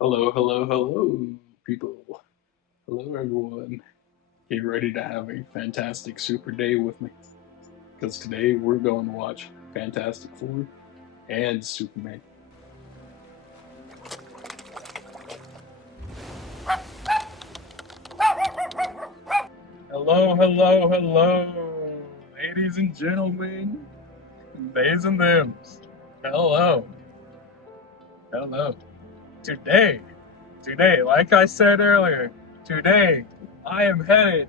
Hello, hello, hello, people. Hello, everyone. Get ready to have a fantastic super day with me. Because today we're going to watch Fantastic Four and Superman. Hello, hello, hello, ladies and gentlemen, theys and thems. Hello, hello. Today, like I said earlier, today I am headed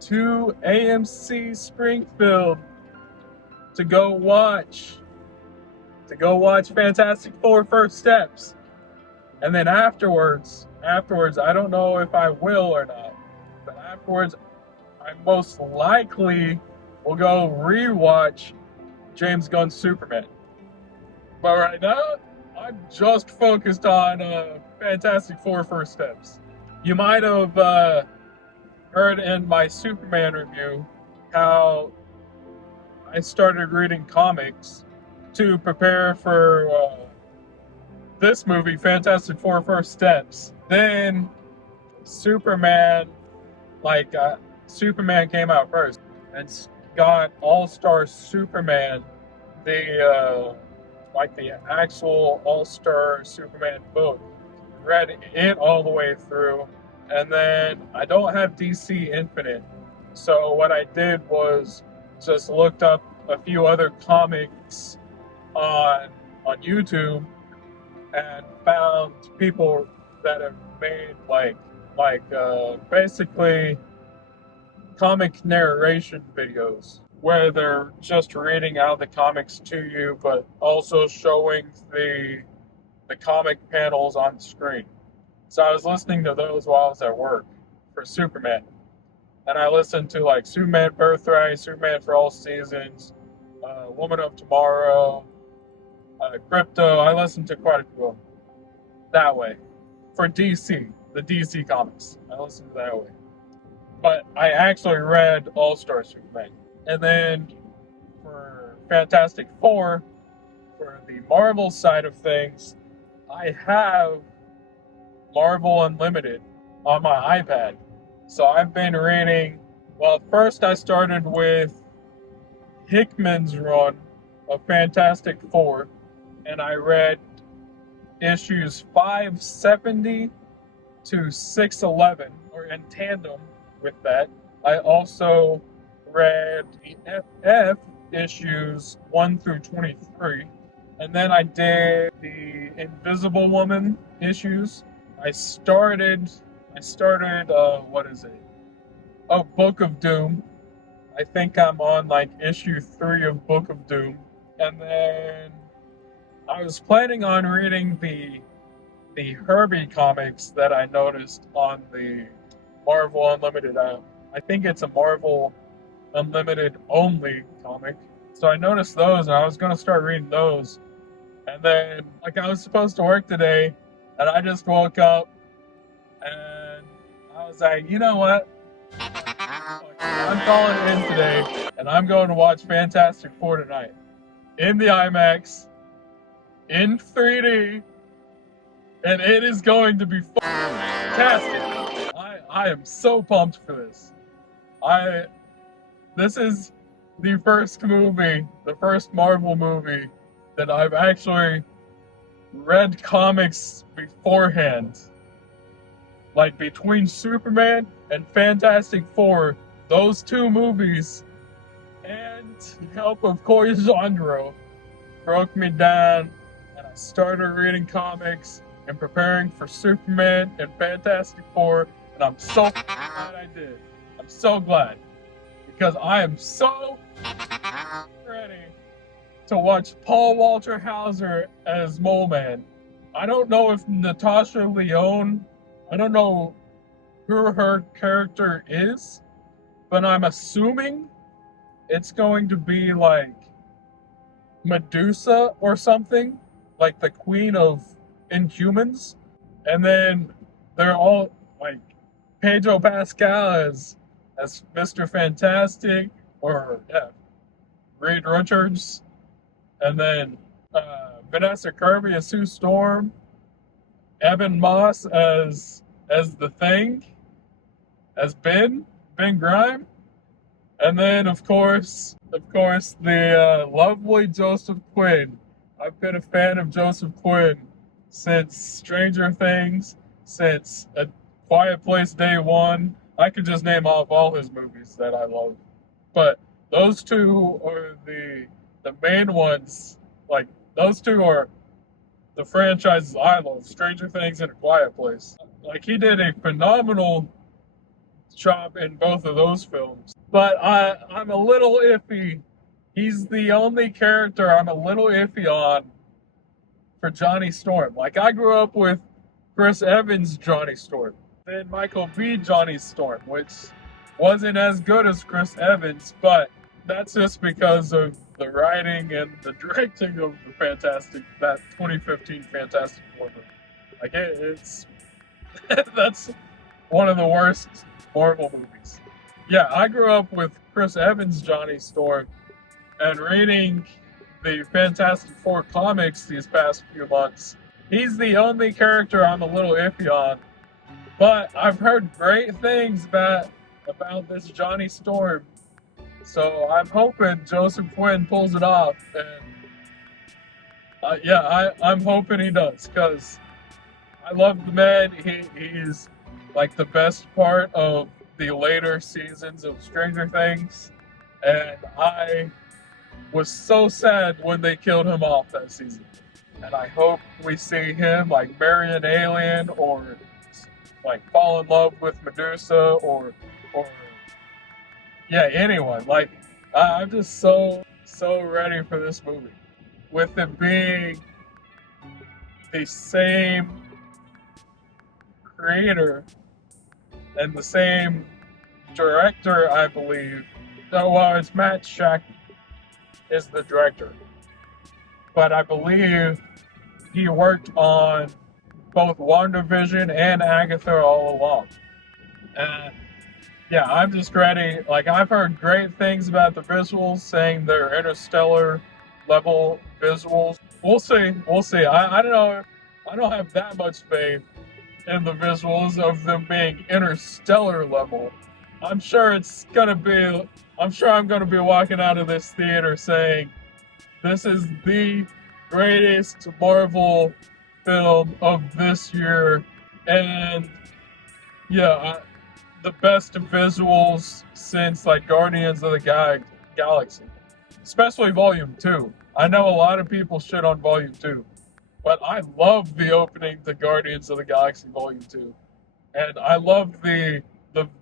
to AMC Springfield to go watch Fantastic Four First Steps. And then afterwards, I don't know if I will or not, but afterwards, I most likely will go rewatch James Gunn's Superman. But right now, I'm just focused on Fantastic Four First Steps. You might have heard in my Superman review how I started reading comics to prepare for this movie, Fantastic Four First Steps. Then Superman came out first and got All-Star Superman, the actual All-Star Superman book. Read it all the way through, and then I don't have DC Infinite, so what I did was just looked up a few other comics on YouTube and found people that have made basically comic narration videos where they're just reading out the comics to you, but also showing the comic panels on the screen. So I was listening to those while I was at work for Superman. And I listened to like Superman Birthright, Superman for All Seasons, Woman of Tomorrow, Crypto. I listened to quite a few of them that way. For DC, the DC comics, I listened to that way. But I actually read All-Star Superman. And then for Fantastic Four, for the Marvel side of things, I have Marvel Unlimited on my iPad. So I've been reading, well, first I started with Hickman's run of Fantastic Four, and I read issues 570 to 611, or in tandem with that. I also read the FF issues 1 through 23, and then I did the Invisible Woman issues. I started what is it? Oh, Book of Doom. I think I'm on like issue 3 of Book of Doom. And then I was planning on reading the H.E.R.B.I.E comics that I noticed on the Marvel Unlimited app. I think it's a Marvel Unlimited only comic. So I noticed those and I was going to start reading those. And then, like, I was supposed to work today, and I just woke up, and I was like, you know what? I'm calling it in today, and I'm going to watch Fantastic Four tonight. In the IMAX, in 3D, and it is going to be fantastic. I am so pumped for this. This is the first Marvel movie that I've actually read comics beforehand. Like, between Superman and Fantastic Four, those two movies, and the help of Coy Jandreau, broke me down, and I started reading comics and preparing for Superman and Fantastic Four, and I'm so glad I did. I'm so glad. Because I am so ready to watch Paul Walter Hauser as Mole Man. I don't know if Natasha Lyonne, I don't know who her character is, but I'm assuming it's going to be like Medusa or something, like the queen of Inhumans. And then they're all like Pedro Pascal as Mr. Fantastic, or Reed Richards, and then Vanessa Kirby as Sue Storm, Evan Moss as the Thing, as Ben Grimm, and then the lovely Joseph Quinn. I've been a fan of Joseph Quinn since Stranger Things, since A Quiet Place Day One. I could just name off all his movies that I love, but those two are the main ones. Like those two are the franchises I love: Stranger Things and A Quiet Place. Like he did a phenomenal job in both of those films. But I'm a little iffy. He's the only character I'm a little iffy on for Johnny Storm. Like I grew up with Chris Evans' Johnny Storm, then Michael B. Johnny Storm, which wasn't as good as Chris Evans, but that's just because of the writing and the directing of that 2015 Fantastic Four movie. Like it's that's one of the worst Marvel movies. Yeah, I grew up with Chris Evans' Johnny Storm, and reading the Fantastic Four comics these past few months, he's the only character I'm a little iffy on. But I've heard great things about this Johnny Storm, so I'm hoping Joseph Quinn pulls it off. And I'm hoping he does, because I love the man. He's like the best part of the later seasons of Stranger Things, and I was so sad when they killed him off that season. And I hope we see him like marry an alien, or like fall in love with Medusa, or yeah, anyone. Like I'm just so ready for this movie, with it being the same creator and the same director, I believe. Well, it's Matt Shack is the director, but I believe he worked on both WandaVision and Agatha all along. And yeah, I'm just ready. Like I've heard great things about the visuals, saying they're interstellar level visuals. We'll see. I don't know. I don't have that much faith in the visuals of them being interstellar level. I'm sure I'm gonna be walking out of this theater saying, this is the greatest Marvel film of this year, and yeah, the best visuals since like Guardians of the Galaxy, especially Volume 2. I know a lot of people shit on Volume 2, but I love the opening to Guardians of the Galaxy Volume 2. And I love the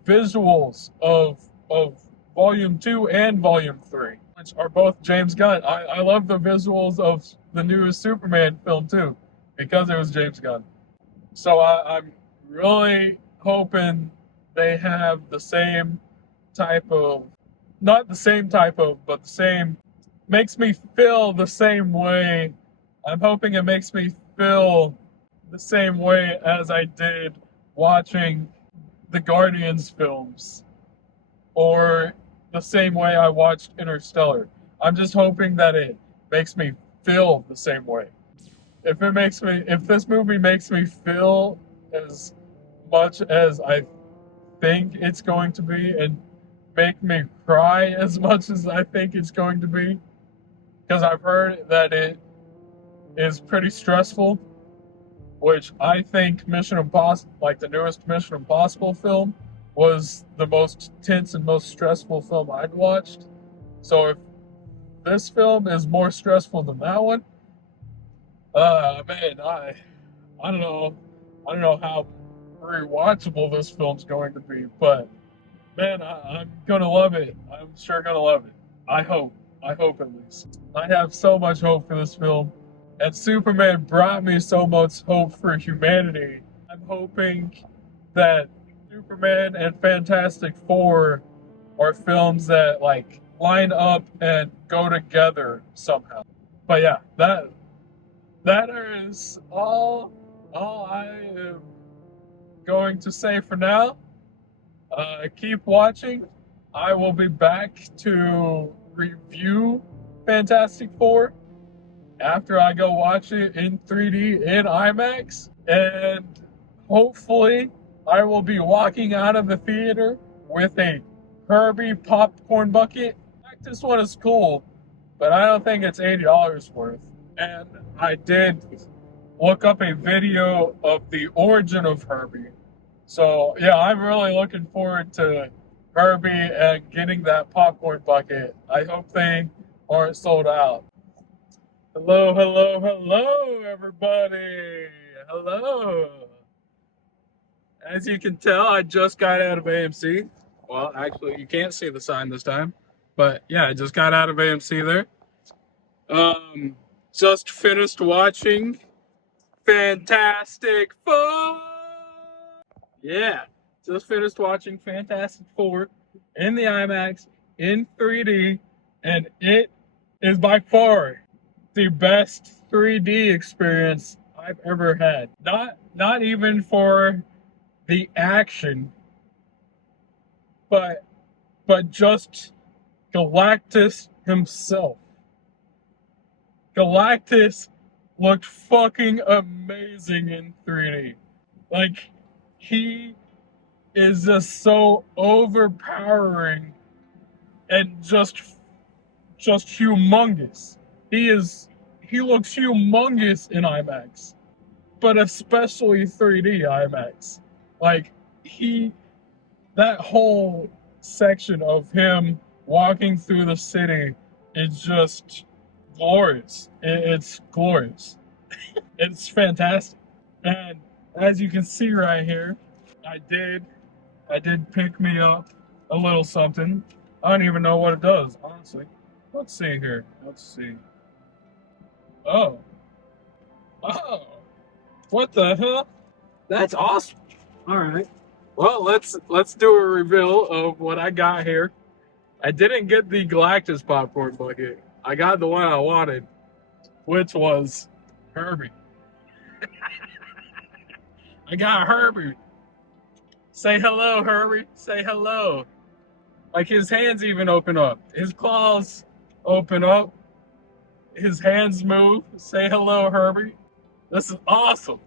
visuals of Volume 2 and Volume 3, which are both James Gunn. I love the visuals of the newest Superman film too, because it was James Gunn. So I'm really hoping they have the same type of, not the same type of, but the same, makes me feel the same way. I'm hoping it makes me feel the same way as I did watching the Guardians films, or the same way I watched Interstellar. I'm just hoping that it makes me feel the same way. If this movie makes me feel as much as I think it's going to be, and make me cry as much as I think it's going to be, because I've heard that it is pretty stressful, which I think Mission Impossible, like the newest Mission Impossible film, was the most tense and most stressful film I'd watched. So if this film is more stressful than that one, man, I don't know how rewatchable this film's going to be, but man, I'm gonna love it. I'm sure gonna love it. I hope at least. I have so much hope for this film, and Superman brought me so much hope for humanity. I'm hoping that Superman and Fantastic Four are films that like line up and go together somehow. But yeah, that is all I am going to say for now. Keep watching. I will be back to review Fantastic Four after I go watch it in 3D in IMAX. And hopefully I will be walking out of the theater with a Herbie popcorn bucket. This one is cool, but I don't think it's $80 worth. And I did look up a video of the origin of Herbie. So yeah, I'm really looking forward to Herbie and getting that popcorn bucket. I hope they aren't sold out. Hello, hello, hello, everybody. Hello. As you can tell, I just got out of AMC. Well, actually, you can't see the sign this time. But yeah, I just got out of AMC there. Just finished watching Fantastic Four. Yeah, just finished watching Fantastic Four in the IMAX in 3D, and it is by far the best 3D experience I've ever had. Not even for the action, but just Galactus himself. Galactus looked fucking amazing in 3D. Like, he is just so overpowering and just humongous. He looks humongous in IMAX, but especially 3D IMAX. Like, that whole section of him walking through the city is just glorious. It's glorious. It's fantastic. And as you can see right here, I did pick me up a little something. I don't even know what it does, honestly. Let's see here. Let's see. Oh. Oh. What the hell? That's awesome. All right. Well, let's do a reveal of what I got here. I didn't get the Galactus popcorn bucket. I got the one I wanted, which was Herbie. I got Herbie. Say hello, Herbie. Say hello. Like, his hands even open up. His claws open up. His hands move. Say hello, Herbie. This is awesome.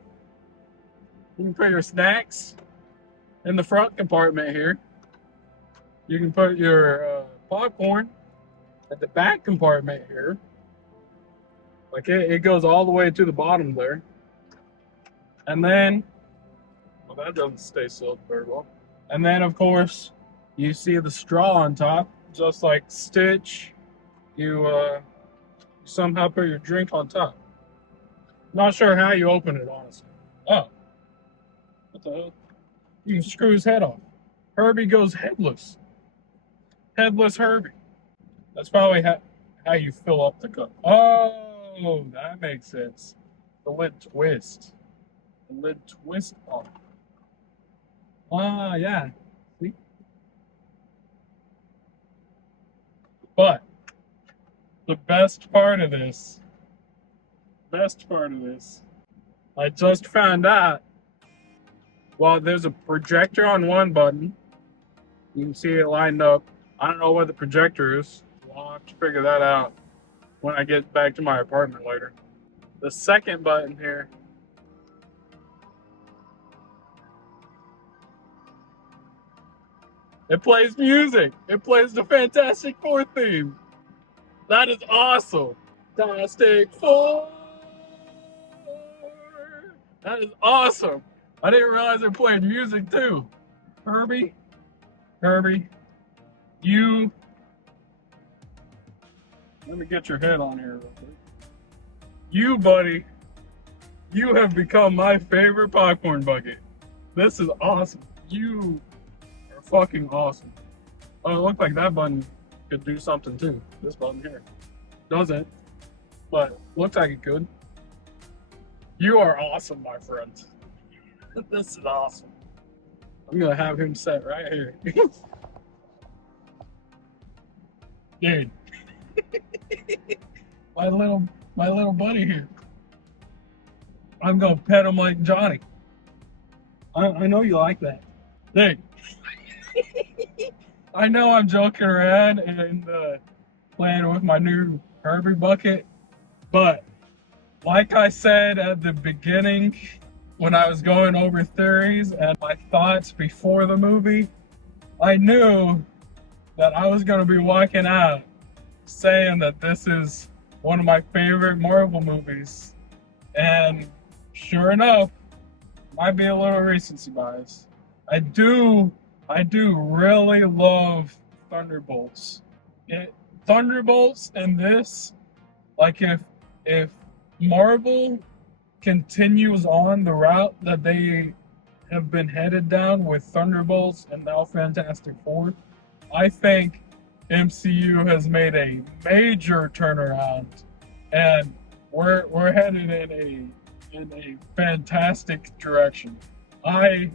You can put your snacks in the front compartment here. You can put your popcorn at the back compartment here. Like, it goes all the way to the bottom there. And then, well, that doesn't stay sealed very well. And then, of course, you see the straw on top, just like Stitch. You somehow put your drink on top. Not sure how you open it, honestly. Oh. What the hell? You can screw his head off. Herbie goes headless. Headless Herbie. That's probably how you fill up the cup. Oh, that makes sense. The lid twist. The lid twist off. Ah, yeah. See? But the best part of this, I just found out, well, there's a projector on one button. You can see it lined up. I don't know what the projector is. I'll have to figure that out when I get back to my apartment later. The second button here, it plays music. It plays the Fantastic Four theme. That is awesome. Fantastic Four. That is awesome. I didn't realize they're playing music too. Herbie, you. Let me get your head on here real quick. You, buddy, you have become my favorite popcorn bucket. This is awesome. You are fucking awesome. Oh, it looked like that button could do something too. This button here doesn't, but looks like it could. You are awesome, my friend. This is awesome. I'm gonna have him set right here. Dude. my little buddy here. I'm gonna pet him like Johnny. I know you like that. Dude. I know I'm joking around and playing with my new Herbie bucket, but like I said at the beginning when I was going over theories and my thoughts before the movie, I knew that I was going to be walking out saying that this is one of my favorite Marvel movies. And sure enough, might be a little recency bias. I do really love Thunderbolts. It, Thunderbolts and this, like if Marvel continues on the route that they have been headed down with Thunderbolts and now Fantastic Four, I think MCU has made a major turnaround, and we're headed in a fantastic direction. I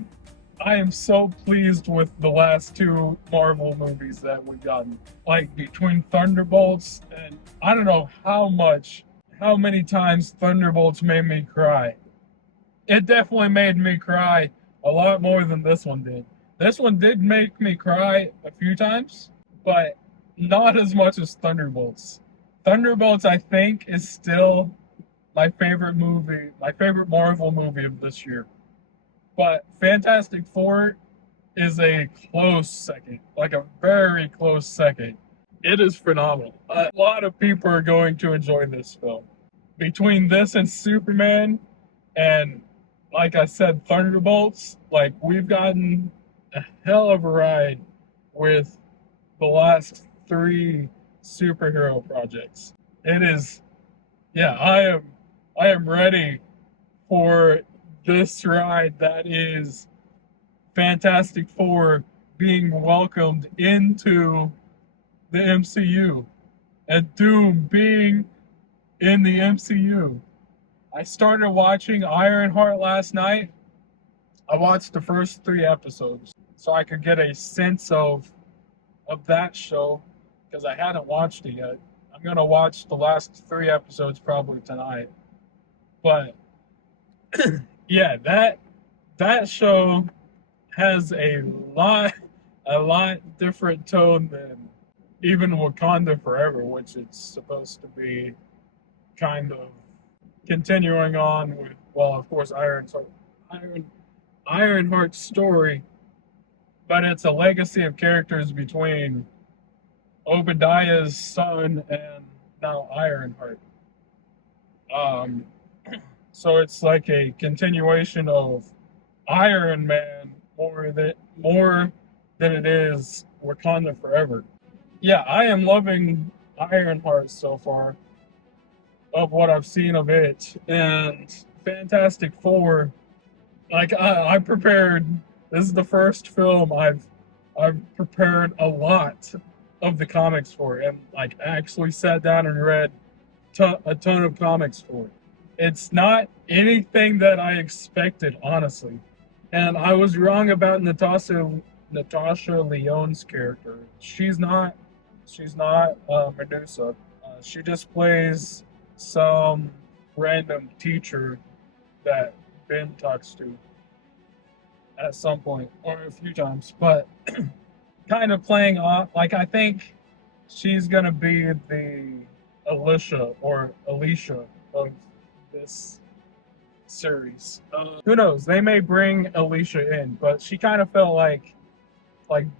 I am so pleased with the last two Marvel movies that we've gotten. Like between Thunderbolts and I don't know how many times Thunderbolts made me cry. It definitely made me cry a lot more than this one did. This one did make me cry a few times, but not as much as Thunderbolts. Thunderbolts, I think, is still my favorite movie, my favorite Marvel movie of this year. But Fantastic Four is a close second, like a very close second. It is phenomenal. A lot of people are going to enjoy this film. Between this and Superman, and like I said, Thunderbolts, like we've gotten a hell of a ride with the last three superhero projects. It is, yeah, I am ready for this ride that is Fantastic Four being welcomed into the MCU and Doom being in the MCU. I started watching Ironheart last night. I watched the first three episodes so I could get a sense of that show because I hadn't watched it yet. I'm gonna watch the last three episodes probably tonight. But yeah, that show has a lot different tone than even Wakanda Forever, which it's supposed to be kind of continuing on with, well, of course, Ironheart's story, but it's a legacy of characters between Obadiah's son and now Ironheart. Um, so it's like a continuation of Iron Man more than it is Wakanda Forever. Yeah, I am loving Ironheart so far of what I've seen of it, and Fantastic Four. Like I prepared. This is the first film I've prepared a lot of the comics for, and like actually sat down and read a ton of comics for it. It's not anything that I expected, honestly. And I was wrong about Natasha Lyonne's character. She's not Medusa. She just plays some random teacher that Ben talks to at some point or a few times, but kind of playing off. Like I think she's gonna be the Alicia of this series. Who knows? They may bring Alicia in, but she kind of felt like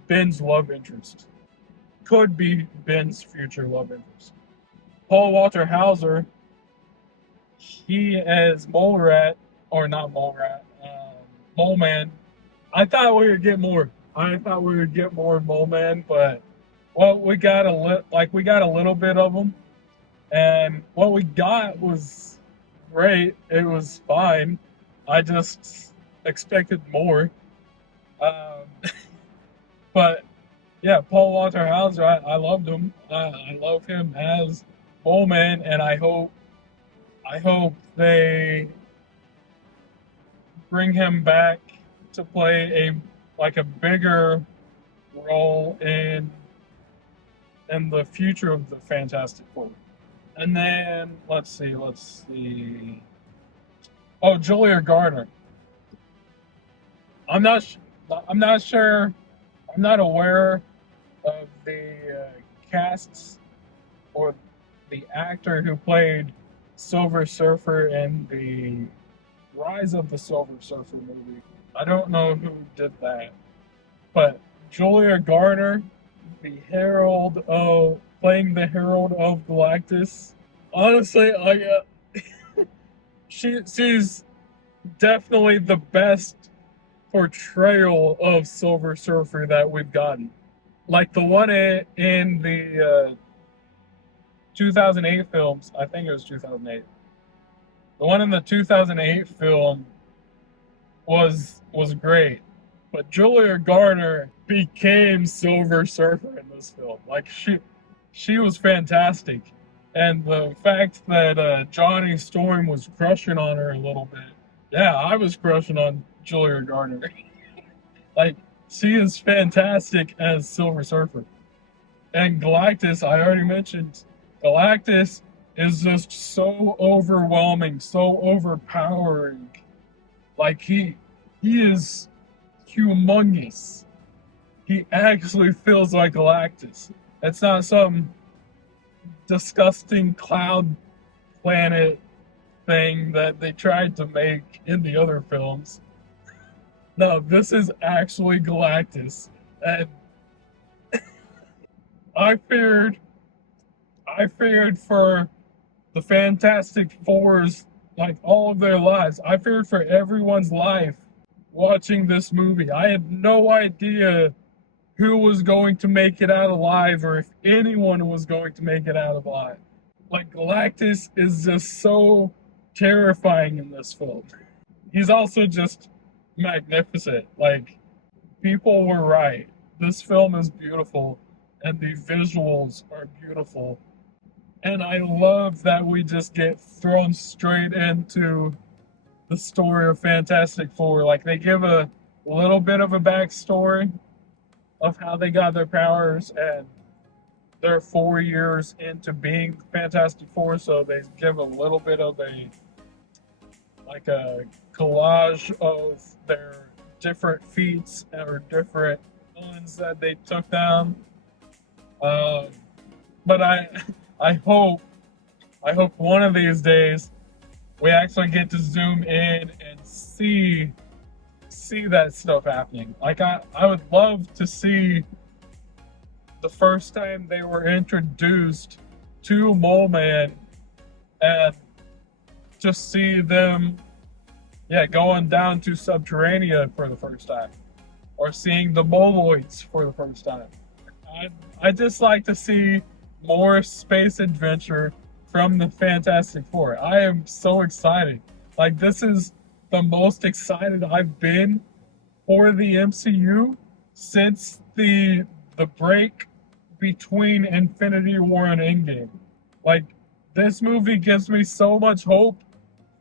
Ben's love interest. Could be Ben's future love interest. Paul Walter Hauser, he is Mole Rat, or not Mole Rat, Mole Man. I thought we would get more. I thought we would get more Mole Man, but well, we got we got a little bit of them, and what we got was great. It was fine. I just expected more. Um, but yeah, Paul Walter Hauser, I loved him. I love him as Mole Man, and I hope they bring him back to play a bigger role in the future of the Fantastic Four. And then let's see. Oh, Julia Garner. I'm not I'm not sure. I'm not aware of the casts or the actor who played Silver Surfer in the Rise of the Silver Surfer movie. I don't know who did that, but Julia Garner, the Herald of playing the Herald of Galactus. Honestly, she's definitely the best portrayal of Silver Surfer that we've gotten. Like the one in the 2008 films, I think it was 2008. The one in the 2008 film was great, but Julia Garner became Silver Surfer in this film. Like she was fantastic, and the fact that Johnny Storm was crushing on her a little bit. Yeah, I was crushing on Julia Garner. Like she is fantastic as Silver Surfer. And Galactus, I already mentioned, Galactus is just so overwhelming, so overpowering. Like he is humongous. He actually feels like Galactus. It's not some disgusting cloud planet thing that they tried to make in the other films. No, this is actually Galactus. And I feared for the Fantastic Four's, like, all of their lives. I feared for everyone's life watching this movie. I had no idea who was going to make it out alive or if anyone was going to make it out alive. Like, Galactus is just so terrifying in this film. He's also just magnificent. Like, people were right. This film is beautiful, and the visuals are beautiful. And I love that we just get thrown straight into the story of Fantastic Four. Like, they give a little bit of a backstory of how they got their powers, and they're 4 years into being Fantastic Four, so they give a little bit of a collage of their different feats or different villains that they took down. But I hope one of these days we actually get to zoom in and see that stuff happening. Like, I would love to see the first time they were introduced to Mole Man and just see them, going down to Subterranea for the first time, or seeing the Moloids for the first time. I just like to see more space adventure from the Fantastic Four. I am so excited. Like, this is the most excited I've been for the MCU since the break between Infinity War and Endgame. Like, this movie gives me so much hope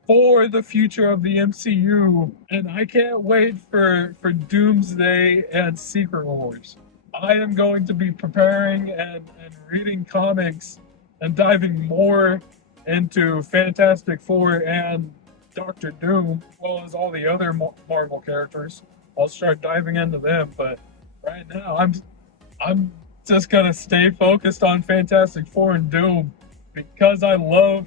for the future of the MCU, and I can't wait for Doomsday and Secret Wars. I am going to be preparing and reading comics and diving more into Fantastic Four and Doctor Doom, as well as all the other Marvel characters. I'll start diving into them, but right now I'm just gonna stay focused on Fantastic Four and Doom because I love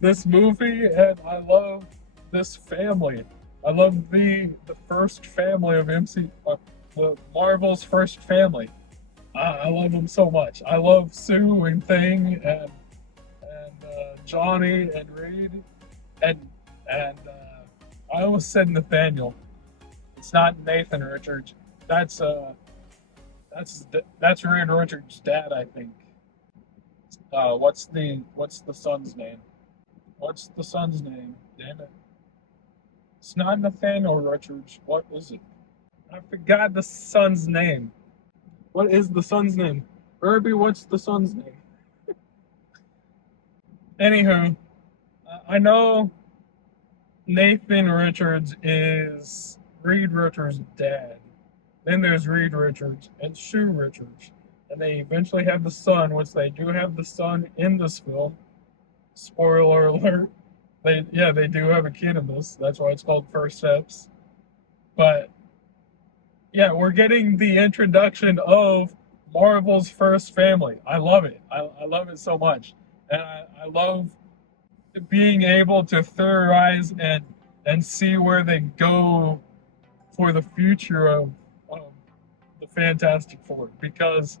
this movie and I love this family. I love the first family of the Marvel's first family. I love them so much. I love Sue and Thing and Johnny and Reed and I almost said Nathaniel. It's not Nathan Richards. That's Reed Richards' dad, I think. What's the son's name? What's the son's name? Damn it! It's not Nathaniel Richards. What is it? I forgot the son's name. What is the son's name? Herbie, what's the son's name? Anywho, I know Nathan Richards is Reed Richards' dad. Then there's Reed Richards and Sue Richards. And they eventually have the son, which they do have the son in this film. Spoiler alert. They do have a kid in this. That's why it's called First Steps. But yeah, we're getting the introduction of Marvel's first family. I love it. I love it so much. And I love being able to theorize and and see where they go for the future of the Fantastic Four. Because,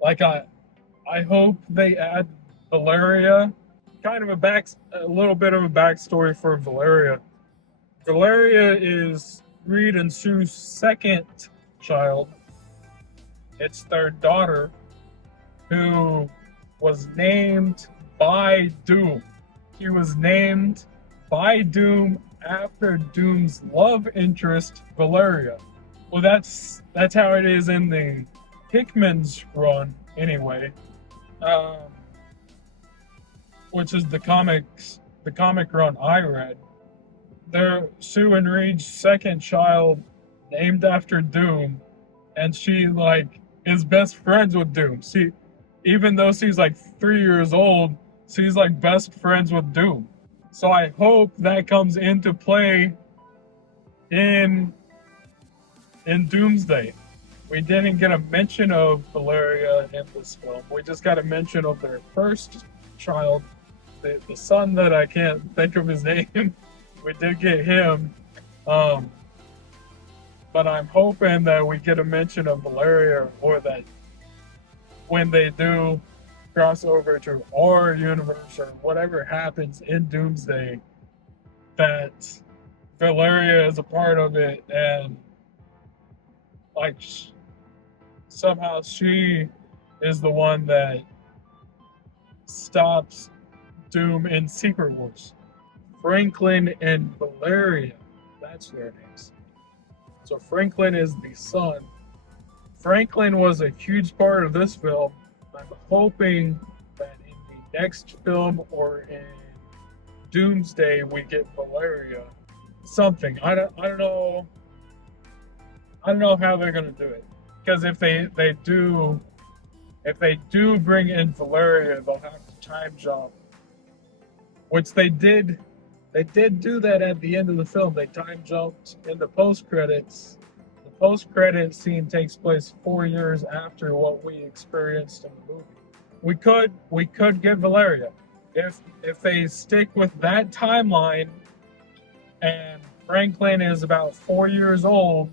like, I hope they add Valeria. Kind of a little bit of a backstory for Valeria. Valeria is Reed and Sue's second child. It's their daughter, who was named by Doom. She was named by Doom after Doom's love interest, Valeria. Well, that's how it is in the Hickman's run, anyway. Which is the comic run I read. They're Sue and Reed's second child, named after Doom, and she like is best friends with Doom. Even though she's like 3 years old, she's like best friends with Doom. So I hope that comes into play in Doomsday. We didn't get a mention of Valeria in this film. We just got a mention of their first child, the son that I can't think of his name. We did get him. But I'm hoping that we get a mention of Valeria, or that when they do cross over to our universe or whatever happens in Doomsday, that Valeria is a part of it, and like somehow she is the one that stops Doom in Secret Wars. Franklin and Valeria, that's their names. So Franklin is the son. Franklin was a huge part of this film. I'm hoping that in the next film or in Doomsday we get Valeria. Something. I don't know. I don't know how they're gonna do it. Because if they do bring in Valeria, they'll have to time jump. Which they did. They did do that at the end of the film. They time jumped in the post-credits. The post-credit scene takes place 4 years after what we experienced in the movie. We could get Valeria. If they stick with that timeline and Franklin is about 4 years old,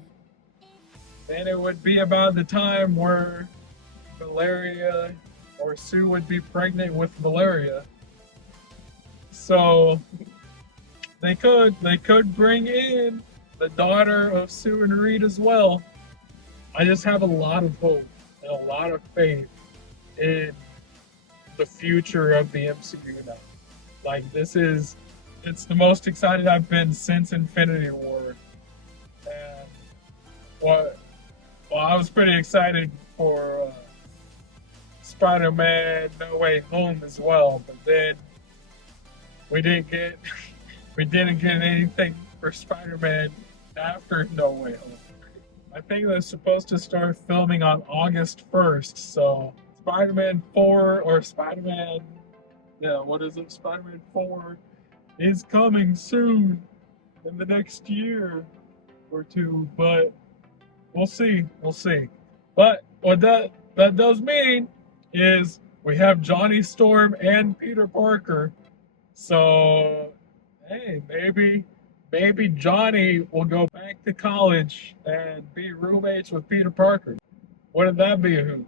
then it would be about the time where Valeria or Sue would be pregnant with Valeria. So they could bring in the daughter of Sue and Reed as well. I just have a lot of hope and a lot of faith in the future of the MCU now. Like, it's the most excited I've been since Infinity War. And well, I was pretty excited for Spider-Man No Way Home as well, but then we didn't get anything for Spider-Man after No Way Home. I think they're supposed to start filming on August 1st, so Spider-Man 4 or Spider-Man, Spider-Man 4 is coming soon in the next year or two, but we'll see. But what that does mean is we have Johnny Storm and Peter Parker. So, hey, maybe Johnny will go back to college and be roommates with Peter Parker. Wouldn't that be a hoot?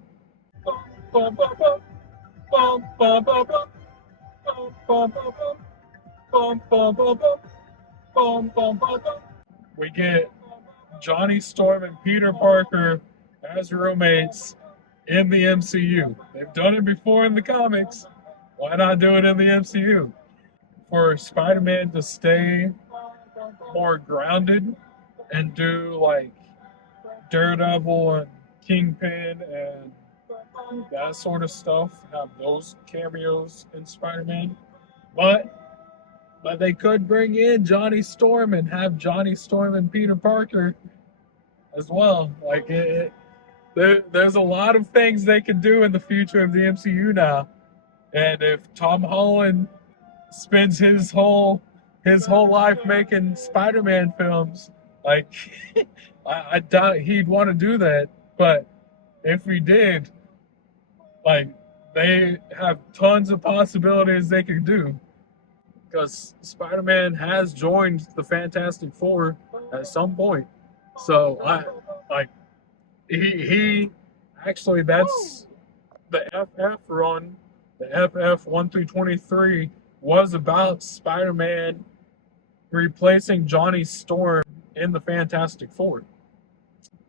We get Johnny Storm and Peter Parker as roommates in the MCU. They've done it before in the comics. Why not do it in the MCU? For Spider-Man to stay more grounded and do like Daredevil and Kingpin and that sort of stuff, have those cameos in Spider-Man. But they could bring in Johnny Storm and have Johnny Storm and Peter Parker as well. Like, there's a lot of things they could do in the future of the MCU now. And if Tom Holland spends his whole life making Spider-Man films, like, I doubt he'd want to do that. But if he did, like, they have tons of possibilities they could do. because Spider-Man has joined the Fantastic Four at some point. So I like he actually, that's the FF run. The FF 1 through 23 was about Spider-Man replacing Johnny Storm in the Fantastic Four.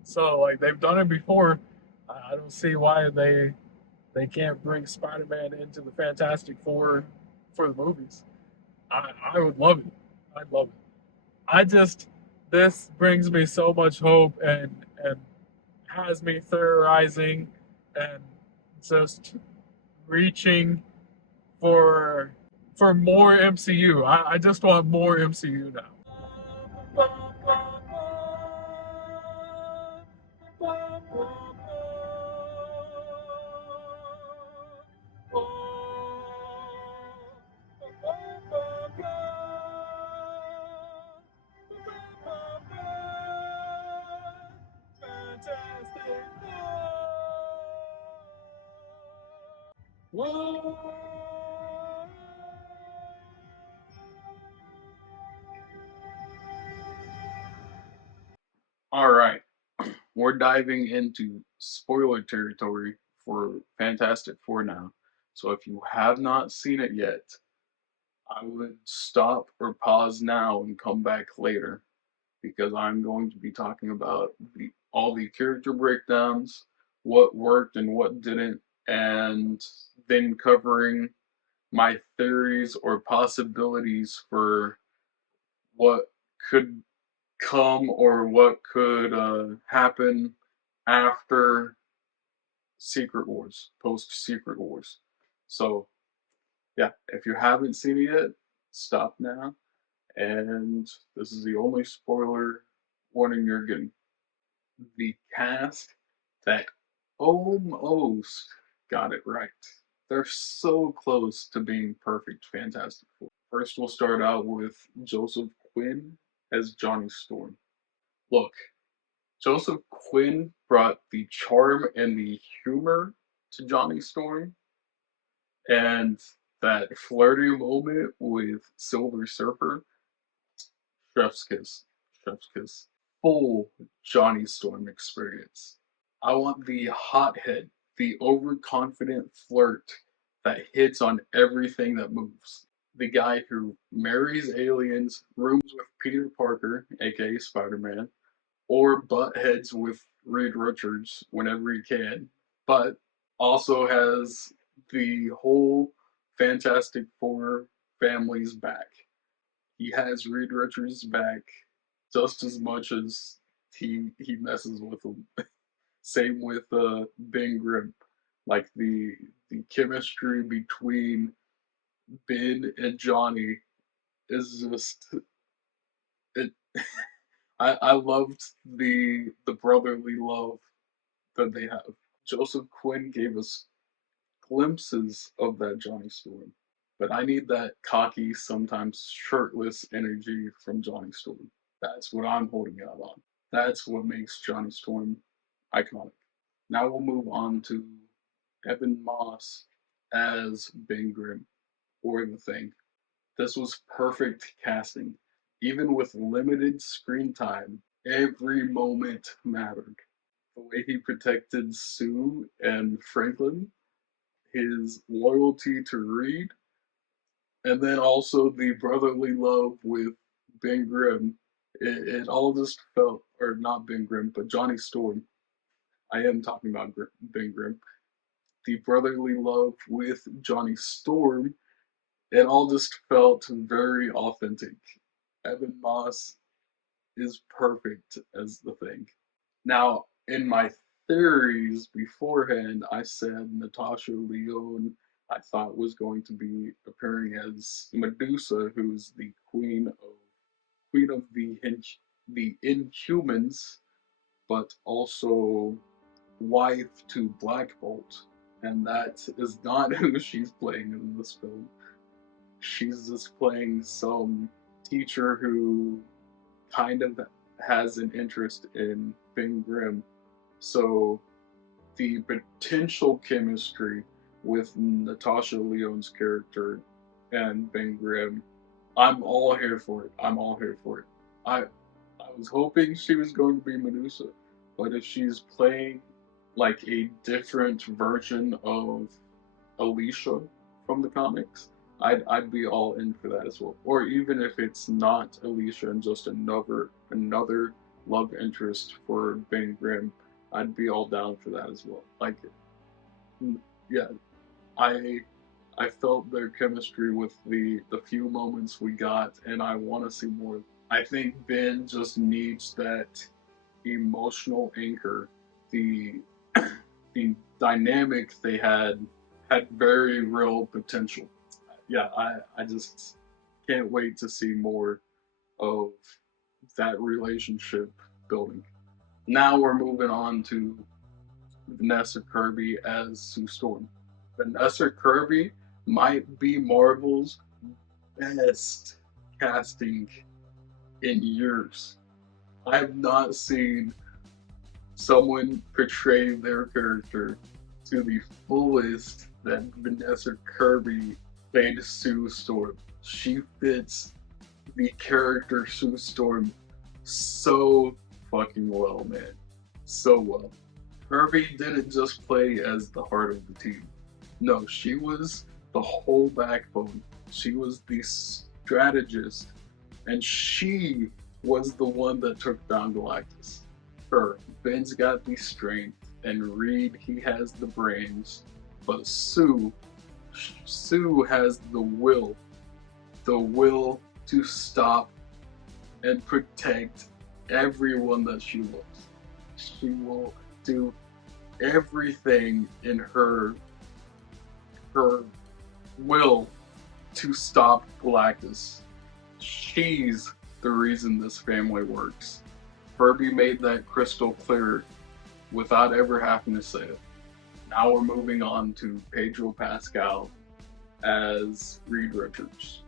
So like they've done it before. I don't see why they can't bring Spider-Man into the Fantastic Four for the movies. I would love it. I'd love it. I just, this brings me so much hope and has me theorizing and just reaching for for more MCU. I just want more MCU now. Fantastic. Whoa. All right, we're diving into spoiler territory for Fantastic Four now. So if you have not seen it yet, I would stop or pause now and come back later because I'm going to be talking about all the character breakdowns, what worked and what didn't, and then covering my theories or possibilities for what could come or what could happen after Secret Wars, post Secret Wars. So, yeah, if you haven't seen it yet, stop now. And this is the only spoiler warning you're getting. The cast that almost got it right. They're so close to being perfect Fantastic Four. First, we'll start out with Joseph Quinn as Johnny Storm. Look, Joseph Quinn brought the charm and the humor to Johnny Storm, and that flirty moment with Silver Surfer, chef's kiss, chef's kiss. Full Johnny Storm experience. I want the hothead, the overconfident flirt that hits on everything that moves. The guy who marries aliens, rooms with Peter Parker, aka Spider Man, or butt heads with Reed Richards whenever he can, but also has the whole Fantastic Four family's back. He has Reed Richards' back just as much as he messes with them. Same with Ben Grimm. Like the chemistry between Ben and Johnny is just it. I loved the brotherly love that they have. Joseph Quinn gave us glimpses of that Johnny Storm, but I need that cocky, sometimes shirtless energy from Johnny Storm. That's what I'm holding out on. That's what makes Johnny Storm iconic. Now we'll move on to Evan Moss as Ben Grimm, or the Thing. This was perfect casting. Even with limited screen time, every moment mattered. The way he protected Sue and Franklin, his loyalty to Reed, and then also the brotherly love with Ben Grimm. It all just felt, or not Ben Grimm, but Johnny Storm. I am talking about Ben Grimm. The brotherly love with Johnny Storm, it all just felt very authentic. Evan Moss is perfect as the Thing. Now, in my theories beforehand, I said Natasha Lyonne I thought was going to be appearing as Medusa, who's the queen of the Inhumans, but also wife to Black Bolt, and that is not who she's playing in this film. She's just playing some teacher who kind of has an interest in Ben Grimm. So the potential chemistry with Natasha Lyonne's character and Ben Grimm I'm all here for it. I'm all here for it. I I was hoping she was going to be Medusa, but if she's playing like a different version of Alicia from the comics, I'd be all in for that as well. Or even if it's not Alicia and just another love interest for Ben Grimm, I'd be all down for that as well. Like, yeah, I I felt their chemistry with the few moments we got, and I want to see more. I think Ben just needs that emotional anchor. The the dynamic they had very real potential. Yeah, I just can't wait to see more of that relationship building. Now we're moving on to Vanessa Kirby as Sue Storm. Vanessa Kirby might be Marvel's best casting in years. I have not seen someone portray their character to the fullest that Vanessa Kirby played Sue Storm. She fits the character Sue Storm so fucking well, man. So well. Herbie didn't just play as the heart of the team. No, she was the whole backbone. She was the strategist, and she was the one that took down Galactus. Her, Ben's got the strength, and Reed, he has the brains, but Sue has the will to stop and protect everyone that she loves. She will do everything in her will to stop Galactus. She's the reason this family works. Herbie made that crystal clear without ever having to say it. Now we're moving on to Pedro Pascal as Reed Richards.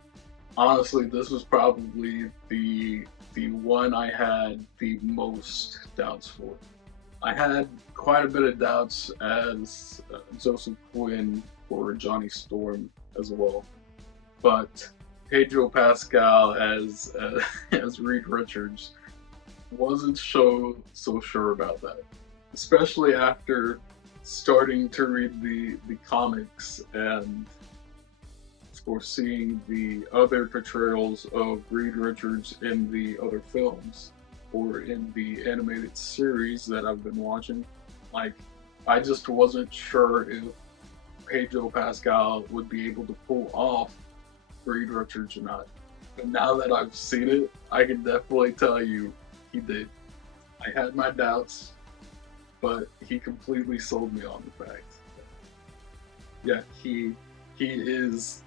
Honestly, this was probably the one I had the most doubts for. I had quite a bit of doubts as Joseph Quinn for Johnny Storm as well, but Pedro Pascal as as Reed Richards wasn't so sure about that, especially after starting to read the comics and for seeing the other portrayals of Reed Richards in the other films or in the animated series that I've been watching. Like, I just wasn't sure if Pedro Pascal would be able to pull off Reed Richards or not. But now that I've seen it, I can definitely tell you he did. I had my doubts, but he completely sold me on the fact. Yeah, he is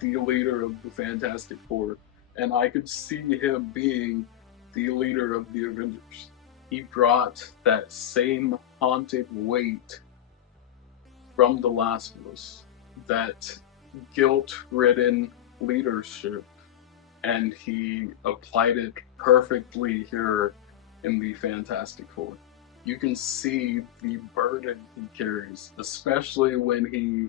the leader of the Fantastic Four, and I could see him being the leader of the Avengers. He brought that same haunted weight from The Last of Us, that guilt ridden leadership, and he applied it perfectly here in the Fantastic Four. You can see the burden he carries, especially when he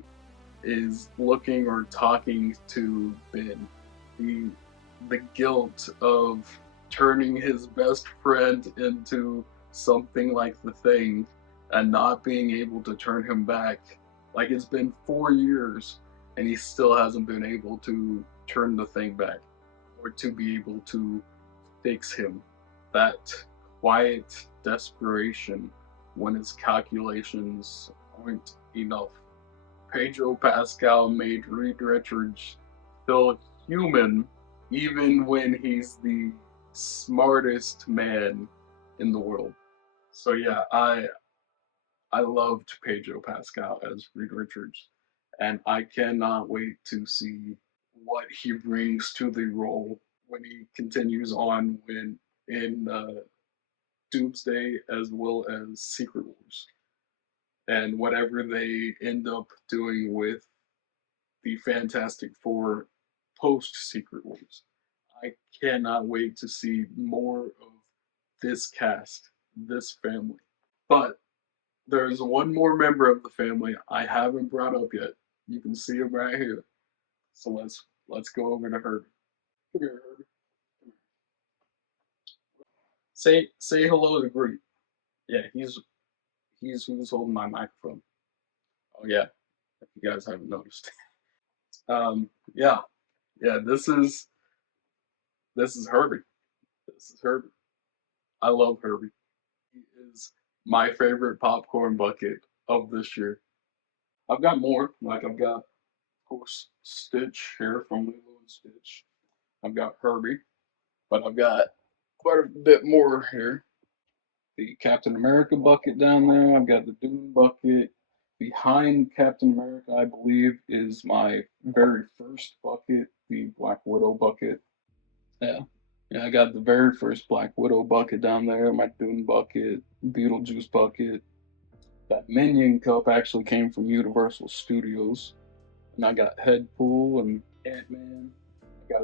is looking or talking to Ben. The the guilt of turning his best friend into something like the Thing and not being able to turn him back. Like, it's been 4 years and he still hasn't been able to turn the Thing back or to be able to fix him. That quiet desperation when his calculations aren't enough. Pedro Pascal made Reed Richards feel human even when he's the smartest man in the world. So yeah, I loved Pedro Pascal as Reed Richards, and I cannot wait to see what he brings to the role when he continues on when in Doomsday as well as Secret Wars, and whatever they end up doing with the Fantastic Four post Secret Wars. I cannot wait to see more of this cast, this family. But there's one more member of the family I haven't brought up yet. You can see him right here. So let's go over to her. Come here, Herbie. Say hello to Grimm. Yeah, he's who's holding my microphone. Oh yeah, if you guys haven't noticed. Yeah, yeah. This is Herbie. This is Herbie. I love Herbie. He is my favorite popcorn bucket of this year. I've got more. Like I've got, of course, Stitch here from Lilo and Stitch. I've got Herbie, but I've got quite a bit more here. The Captain America bucket down there. I've got the Dune bucket. Behind Captain America, I believe, is my very first bucket, the Black Widow bucket. Yeah. Yeah, I got the very first Black Widow bucket down there, my Dune bucket, Beetlejuice bucket. That Minion cup actually came from Universal Studios. And I got Headpool and Ant-Man. I got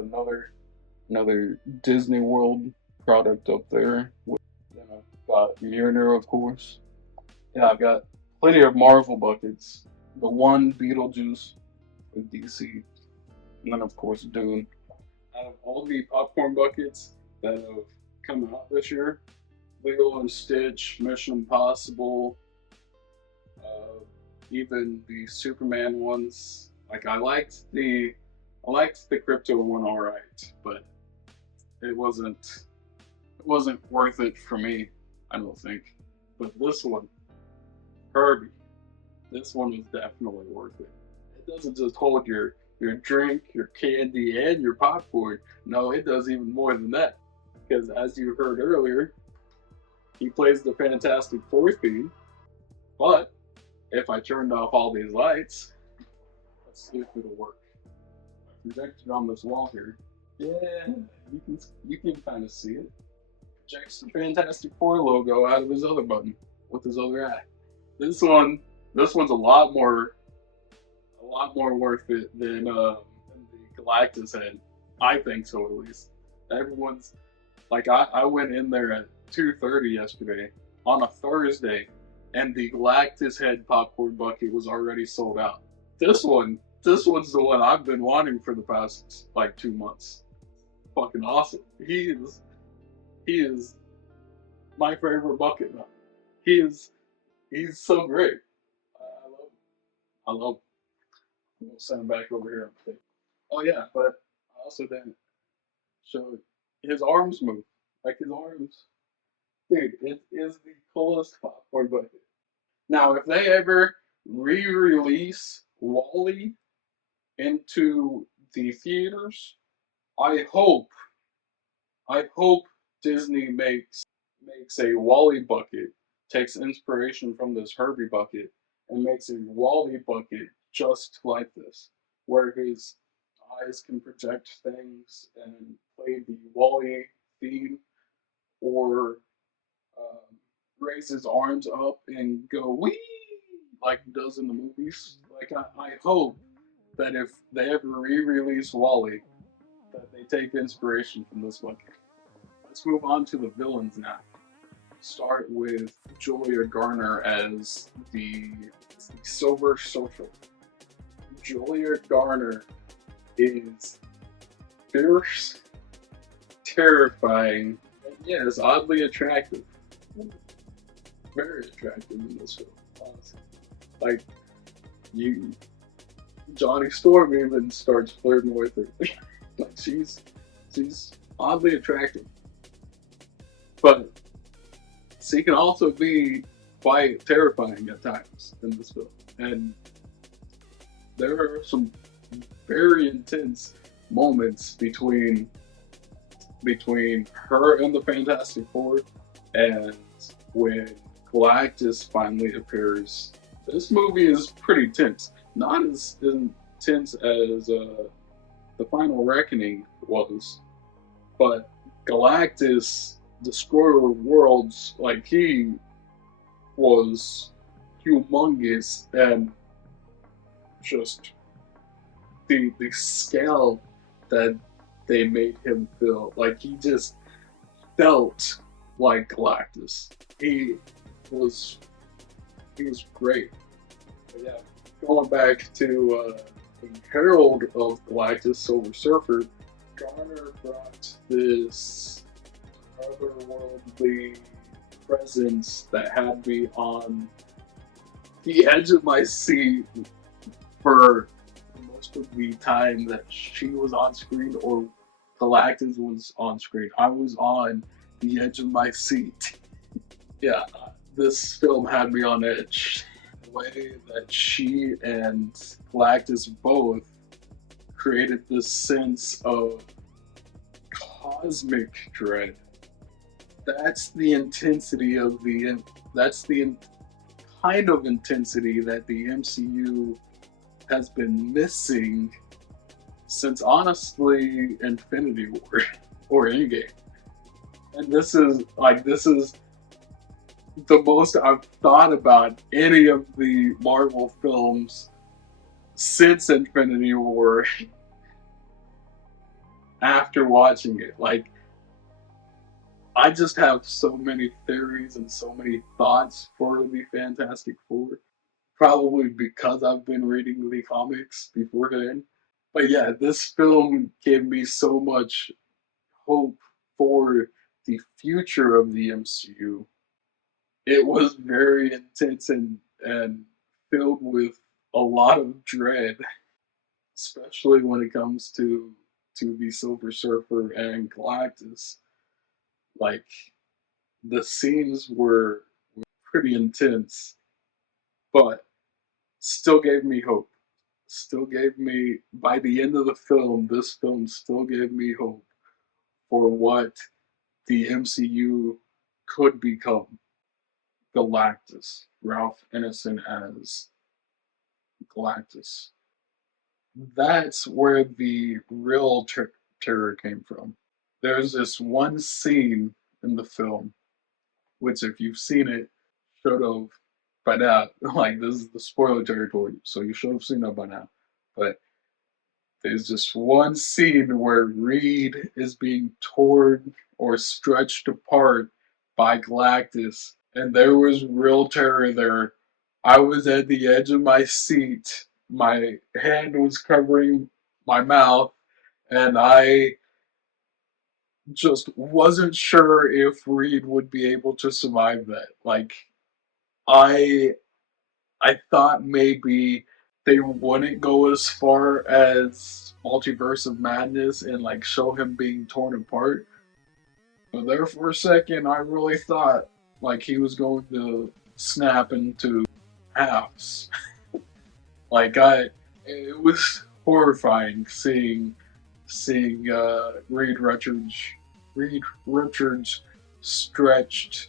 another Disney World product up there. Then I've got Mjolnir, of course. Yeah, I've got plenty of Marvel buckets. The one Beetlejuice with DC, and then of course Dune. Out of all the popcorn buckets that have come out this year, Lilo and Stitch, Mission Impossible, even the Superman ones. Like I liked the crypto one all right, but it wasn't worth it for me. I don't think. But this one, Herbie, this one was definitely worth it. It doesn't just hold your drink, your candy, and your popcorn. No, it does even more than that. Because as you heard earlier, he plays the Fantastic Four theme. But if I turned off all these lights, let's see if it'll work. I projected it on this wall here. Yeah, you can kind of see it. Projects the Fantastic Four logo out of his other button with his other eye. This one, this one's a lot more worth it than the Galactus head. I think so, at least. Everyone's like, I went in there at 2:30 yesterday on a Thursday, and the Galactus head popcorn bucket was already sold out. This one's the one I've been wanting for the past like 2 months. Fucking awesome. He is my favorite bucket now. He's so great. I love him. I love him. I'm gonna send him back over here. Oh yeah, but I also didn't show his arms move. Like his arms, dude. It is the coolest popcorn bucket. Now, if they ever re-release Wally into the theaters, I hope, I hope Disney makes a Wally bucket, takes inspiration from this Herbie bucket, and makes a Wally bucket just like this, where his eyes can project things and play the Wally theme, or um, raise his arms up and go wee like he does in the movies. Like I hope that if they ever re-release Wally, that they take inspiration from this one. Let's move on to the villains now. Start with Julia Garner as the Silver Social. Julia Garner is fierce, terrifying, and yes, oddly attractive. Very attractive in this film, honestly. Like you, Johnny Storm even starts flirting with her. Like she's oddly attractive, but she can also be quite terrifying at times in this film. And there are some very intense moments between her and the Fantastic Four, and when Galactus finally appears. This movie is pretty tense. Not as intense as the Final Reckoning was, but Galactus, Destroyer of Worlds, like he was humongous, and just the scale that they made him feel, like he just felt like Galactus. Was he was great. But yeah, going back to the Herald of Galactus, Silver Surfer, Garner brought this otherworldly presence that had me on the edge of my seat for most of the time that she was on screen or Galactus was on screen. I was on the edge of my seat. Yeah, this film had me on edge. The way that she and Galactus both created this sense of cosmic dread. That's the intensity of the. That's the kind of intensity that the MCU has been missing since honestly Infinity War or Endgame. And this is the most I've thought about any of the Marvel films since Infinity War after watching it. Like, I just have so many theories and so many thoughts for the Fantastic Four. Probably because I've been reading the comics beforehand. But yeah, this film gave me so much hope for the future of the MCU. It was very intense and filled with a lot of dread, especially when it comes to the Silver Surfer and Galactus. Like, the scenes were pretty intense, but still gave me hope. Still gave me, by the end of the film, this film still gave me hope for what the MCU could become. Galactus, Ralph Ineson as Galactus. That's where the real terror came from. There's this one scene in the film, which if you've seen it, should have by now. Like, this is the spoiler territory, so you should have seen it by now. But there's just one scene where Reed is being torn or stretched apart by Galactus, and there was real terror there. I was at the edge of my seat. My hand was covering my mouth, and I just wasn't sure if Reed would be able to survive that. Like, I I thought maybe they wouldn't go as far as Multiverse of Madness and like show him being torn apart. But there for a second, I really thought like he was going to snap into halves. It was horrifying seeing Reed Richards stretched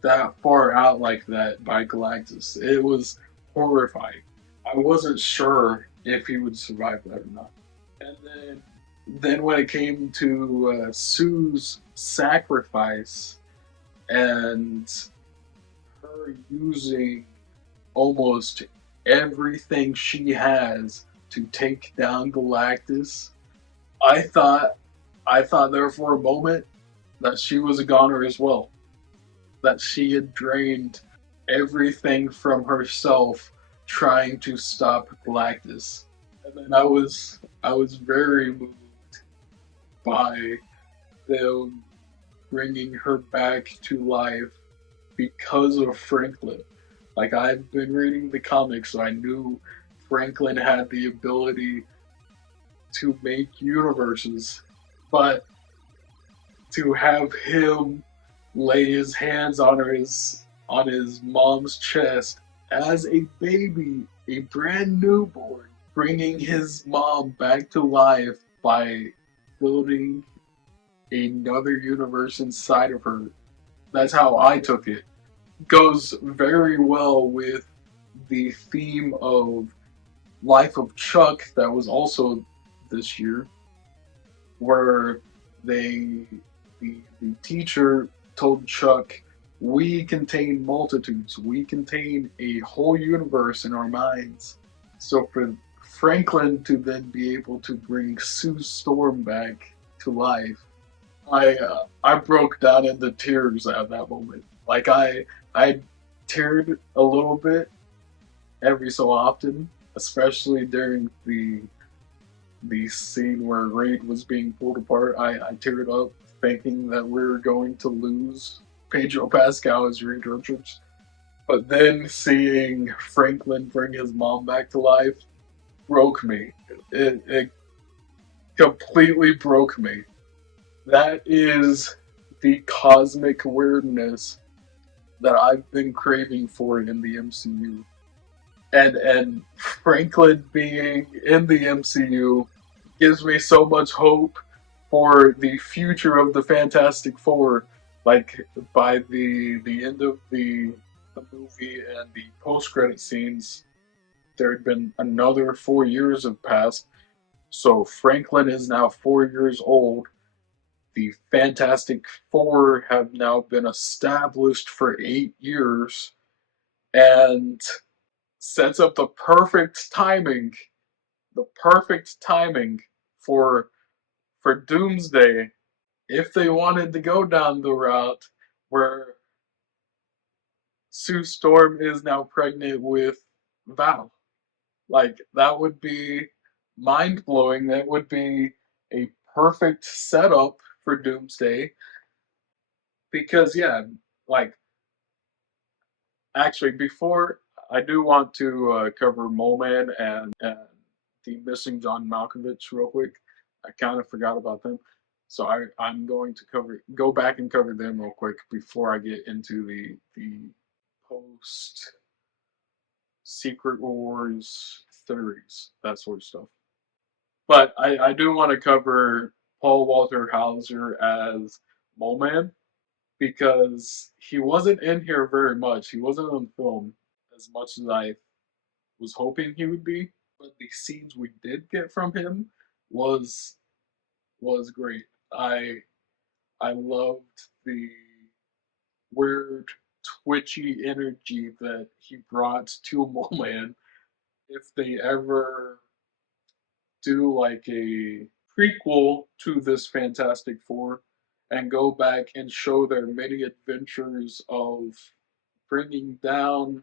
that far out like that by Galactus. It was horrifying. I wasn't sure if he would survive that or not. And then when it came to Sue's sacrifice and her using almost everything she has to take down Galactus, I thought there for a moment that she was a goner as well. That she had drained everything from herself trying to stop Galactus. And then I was very moved by them bringing her back to life because of Franklin. Like, I've been reading the comics, so I knew Franklin had the ability to make universes, but to have him lay his hands on his mom's chest as a baby, a brand newborn, bringing his mom back to life by building another universe inside of her. That's how I took it. Goes very well with the theme of Life of Chuck that was also this year, where the teacher told Chuck, we contain multitudes, we contain a whole universe in our minds. So for Franklin to then be able to bring Sue Storm back to life, I broke down into tears at that moment. Like, I teared a little bit every so often, especially during the scene where Reed was being pulled apart, I teared up thinking that we were going to lose Pedro Pascal as Reed Richards. But then seeing Franklin bring his mom back to life broke me. It completely broke me. That is the cosmic weirdness that I've been craving for in the MCU. And Franklin being in the MCU gives me so much hope for the future of the Fantastic Four. Like by the end of the movie and the post credit scenes, there had been another 4 years have passed. So Franklin is now 4 years old. The Fantastic Four have now been established for 8 years and sets up the perfect timing for Doomsday if they wanted to go down the route where Sue Storm is now pregnant with Val. Like that would be mind blowing. That would be a perfect setup for Doomsday because yeah, like actually before I do want to cover Mole Man and the missing John Malkovich real quick. I kind of forgot about them. So I'm going to go back and cover them real quick before I get into the post Secret Wars theories, that sort of stuff. But I do want to cover Paul Walter Hauser as Mole Man because he wasn't in here very much. He wasn't on film as much as I was hoping he would be. But the scenes we did get from him was was great. I loved the weird twitchy energy that he brought to Mole Man. If they ever do like a prequel to this Fantastic Four and go back and show their many adventures of bringing down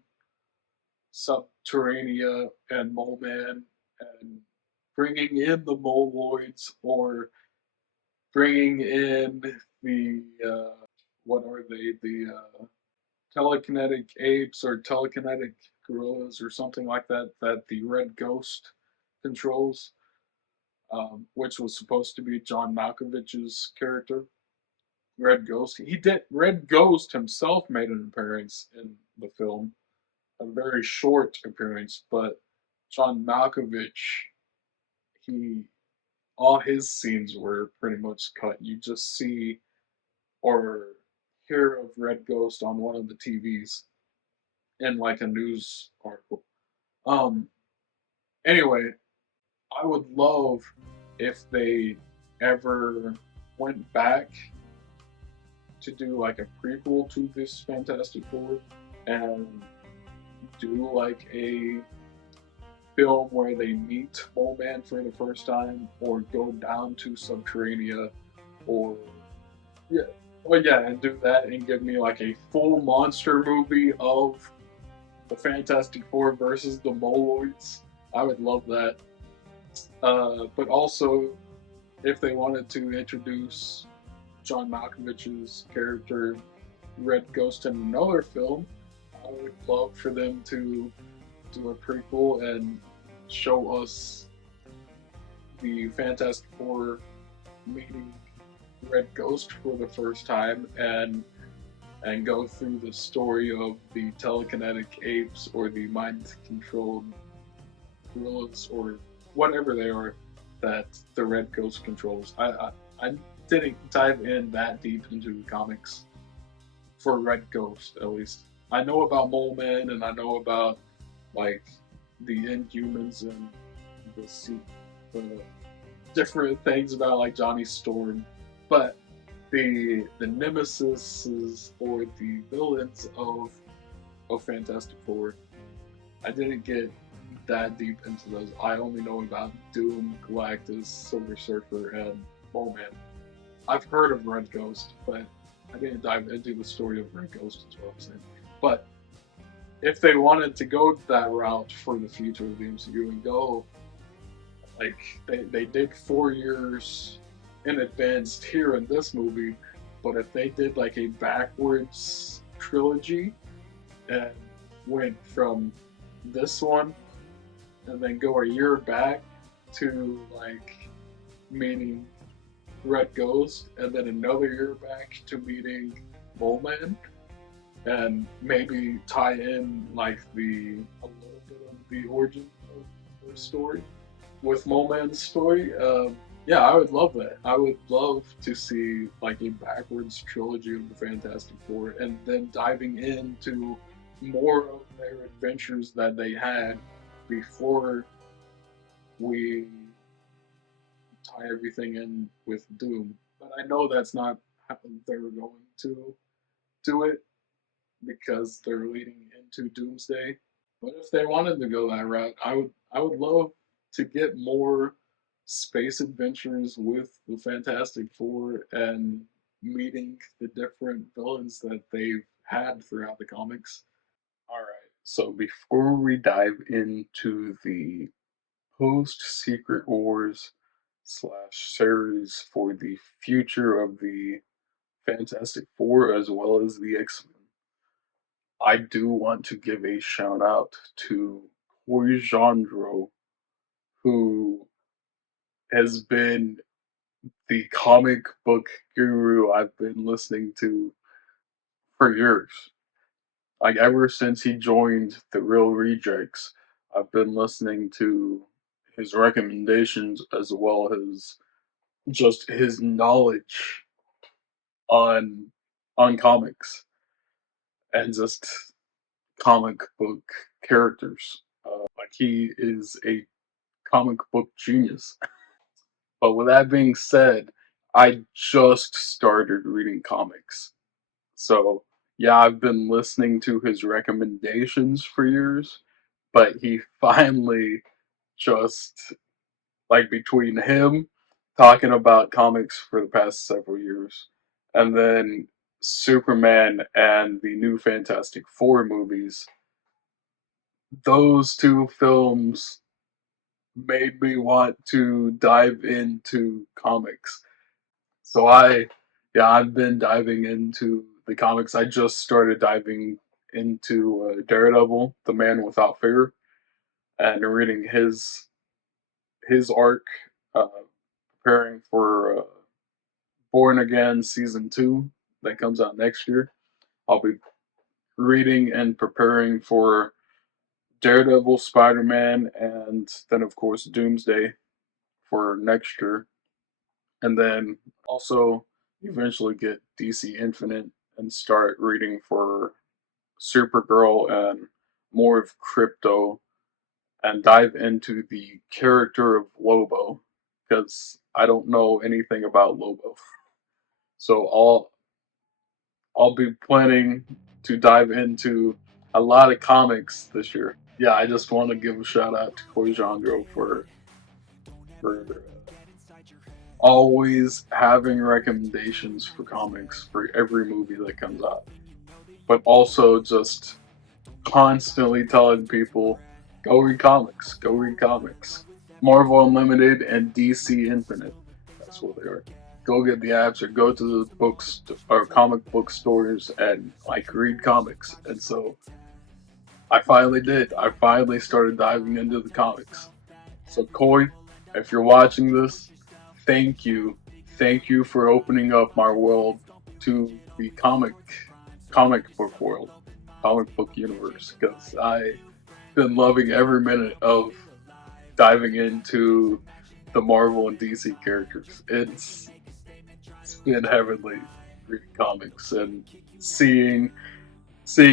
Subterranea and Mole Man and bringing in the Moloids or bringing in the what are they telekinetic apes or telekinetic gorillas or something like that that the Red Ghost controls, which was supposed to be John Malkovich's character. Red Ghost. He did. Red Ghost himself made an appearance in the film, a very short appearance, but John Malkovich, he all his scenes were pretty much cut. You just see or hear of Red Ghost on one of the TVs in like a news article. Um. Anyway, I would love if they ever went back to do like a prequel to this Fantastic Four and do like a film where they meet Mole Man for the first time or go down to Subterranea or yeah, well yeah, and do that and give me like a full monster movie of the Fantastic Four versus the Moloids. I would love that. But also, if they wanted to introduce John Malkovich's character Red Ghost in another film, I would love for them to do a prequel and show us the Fantastic Four meeting Red Ghost for the first time and go through the story of the telekinetic apes or the mind controlled gorillas or whatever they are that the Red Ghost controls. I didn't dive in that deep into the comics for Red Ghost, at least. I know about Mole Man and I know about like the Inhumans and the different things about like Johnny Storm, but the nemesis or the villains of Fantastic Four, I didn't get that deep into those. I only know about Doom, Galactus, Silver Surfer, and Mole Man. I've heard of Red Ghost, but I didn't dive into the story of Red Ghost as well. But if they wanted to go that route for the future of the MCU and go like they did 4 years in advance here in this movie, but if they did like a backwards trilogy and went from this one and then go a year back to like meeting Red Ghost and then another year back to meeting Mole Man and maybe tie in like the a little bit of the origin of their story with Mole Man's story. Yeah, I would love that. I would love to see like a backwards trilogy of the Fantastic Four, and then diving into more of their adventures that they had before we tie everything in with Doom. But I know that's not how they're going to do it because they're leading into Doomsday. But if they wanted to go that route, I would love to get more space adventures with the Fantastic Four and meeting the different villains that they've had throughout the comics. All right. So before we dive into the post Secret Wars slash series for the future of the Fantastic Four as well as the X-Men, I do want to give a shout out to Coy Jandreau, who has been the comic book guru I've been listening to for years. Like ever since he joined the Real Rejects, I've been listening to his recommendations as well as just his knowledge on comics and just comic book characters. Like he is a comic book genius. But with that being said, I just started reading comics. So, yeah, I've been listening to his recommendations for years, but he finally just, like, between him talking about comics for the past several years, and then Superman and the new Fantastic Four movies, those two films made me want to dive into comics. So yeah, I've been diving into the comics. I just started diving into Daredevil, the Man Without Fear, and reading his arc, uh, preparing for Born Again season 2 that comes out next year. I'll be reading and preparing for Daredevil, Spider Man, and then of course Doomsday for next year, and then also eventually get DC Infinite and start reading for Supergirl and more of Crypto and dive into the character of Lobo because I don't know anything about Lobo. So I'll be planning to dive into a lot of comics this year. Yeah, I just want to give a shout out to Coy Jandreau for always having recommendations for comics for every movie that comes out, but also just constantly telling people, go read comics, go read comics. Marvel Unlimited and DC Infinite. That's what they are. Go get the apps or go to the books or comic book stores and like read comics. And so I finally did. I finally started diving into the comics. So Coy, if you're watching this, thank you. Thank you for opening up my world to the comic book world, comic book universe, because I've been loving every minute of diving into the Marvel and DC characters. It's been heavenly reading comics and seeing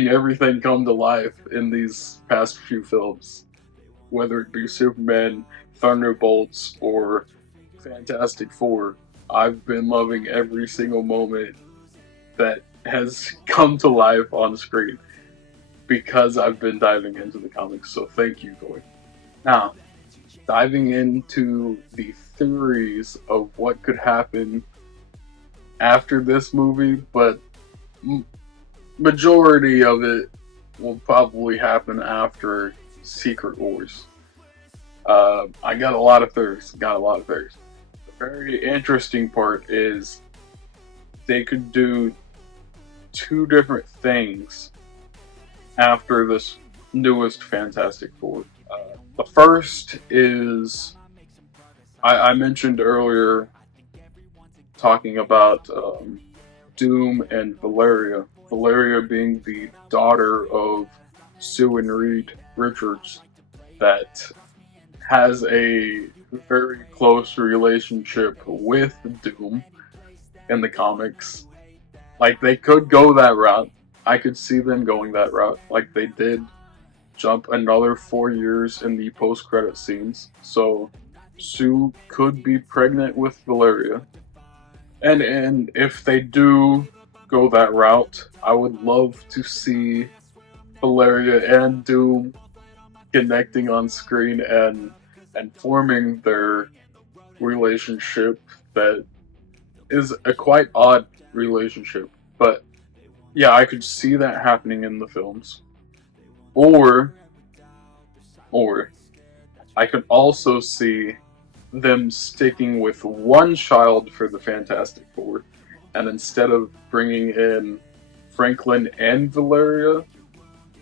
everything come to life in these past few films, whether it be Superman, Thunderbolts, or Fantastic Four. I've been loving every single moment that has come to life on screen because I've been diving into the comics. So thank you, Coy. Now, diving into the theories of what could happen after this movie, but majority of it will probably happen after Secret Wars. I got a lot of theories. The very interesting part is they could do two different things after this newest Fantastic Four. The first is I mentioned earlier talking about Doom and Valeria. Valeria being the daughter of Sue and Reed Richards, that has a very close relationship with Doom in the comics. Like, they could go that route. I could see them going that route. Like, they did jump another 4 years in the post-credit scenes. So, Sue could be pregnant with Valeria. And if they do go that route, I would love to see Valeria and Doom connecting on screen and forming their relationship that is a quite odd relationship. But yeah, I could see that happening in the films. Or or I could also see them sticking with one child for the Fantastic Four, and instead of bringing in Franklin and Valeria,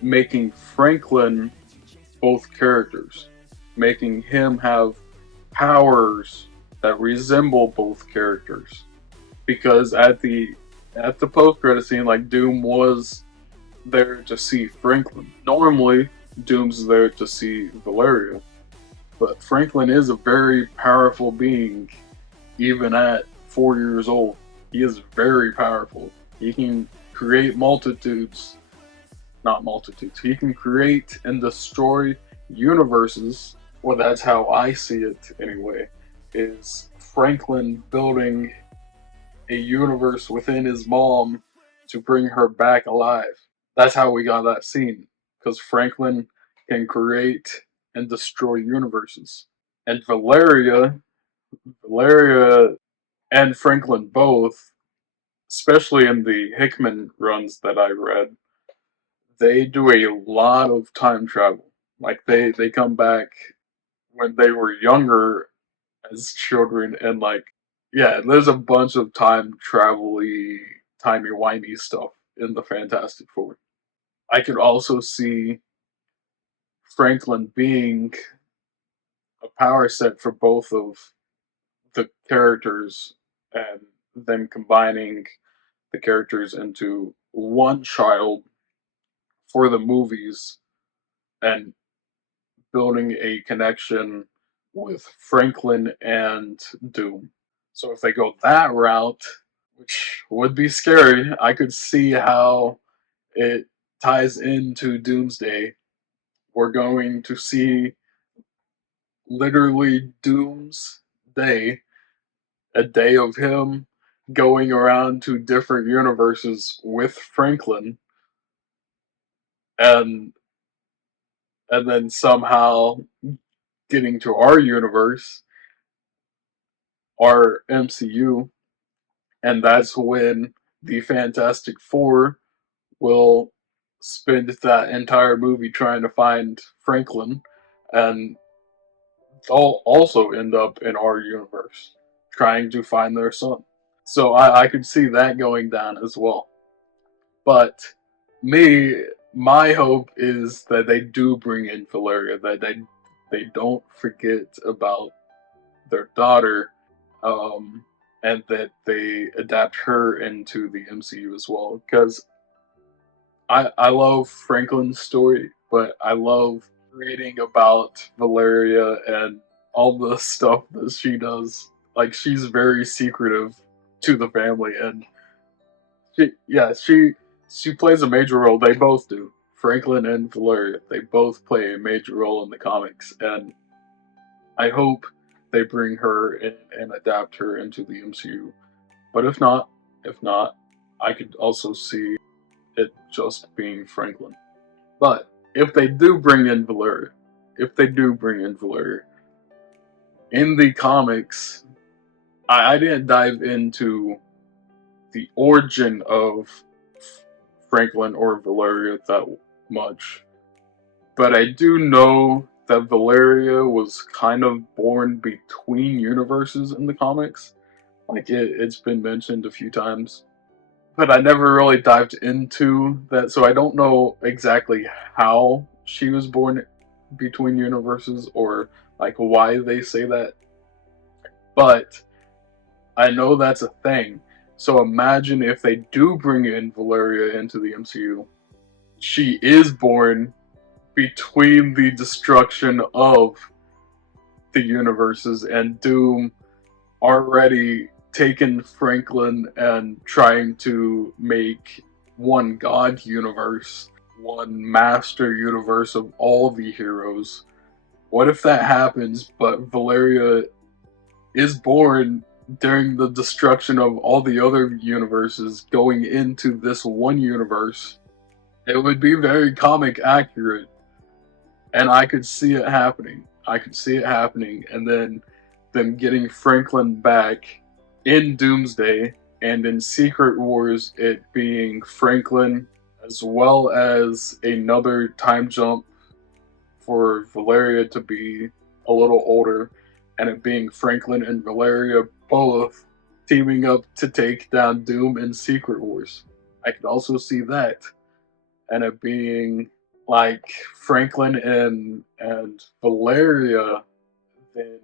making Franklin both characters, making him have powers that resemble both characters. Because at the post credit scene, like, Doom was there to see Franklin. Normally, Doom's there to see Valeria, but Franklin is a very powerful being, even at 4 years old. He is very powerful. He can create multitudes, not multitudes. He can create and destroy universes. Well, that's how I see it anyway. Is Franklin building a universe within his mom to bring her back alive? That's how we got that scene. Because Franklin can create and destroy universes. And Valeria and Franklin both, especially in the Hickman runs that I read, they do a lot of time travel. Like, they come back when they were younger as children, and, like, yeah, there's a bunch of time travel-y, timey-wimey stuff in the Fantastic Four. I could also see Franklin being a power set for both of the characters, and them combining the characters into one child for the movies, and building a connection with Franklin and Doom. So if they go that route, which would be scary, I could see how it ties into Doomsday. We're going to see literally Doom's day, a day of him going around to different universes with Franklin, and and then somehow getting to our universe, our MCU, and that's when the Fantastic Four will spend that entire movie trying to find Franklin, and they'll also end up in our universe trying to find their son. So I could see that going down as well. But me, my hope is that they do bring in Valeria, that they don't forget about their daughter, and that they adapt her into the MCU as well. Because I love Franklin's story, but I love reading about Valeria and all the stuff that she does. Like, she's very secretive to the family, and she plays a major role. They both do. Franklin and Valeria, they both play a major role in the comics, and I hope they bring her in and adapt her into the MCU. But if not, I could also see it just being Franklin. But if they do bring in Valeria, in the comics, I didn't dive into the origin of Franklin or Valeria that much, but I do know that Valeria was kind of born between universes in the comics. Like it's been mentioned a few times, but I never really dived into that, so I don't know exactly how she was born between universes or like why they say that. But I know that's a thing. So imagine if they do bring in Valeria into the MCU. She is born between the destruction of the universes and Doom already taken Franklin and trying to make one God universe, one master universe of all the heroes. What if that happens, but Valeria is born during the destruction of all the other universes going into this one universe? It would be very comic accurate, and I could see it happening. I could see it happening, and then them getting Franklin back in Doomsday, and in Secret Wars, it being Franklin as well as another time jump for Valeria to be a little older, and it being Franklin and Valeria both teaming up to take down Doom in Secret Wars. I could also see that, and it being like Franklin and Valeria then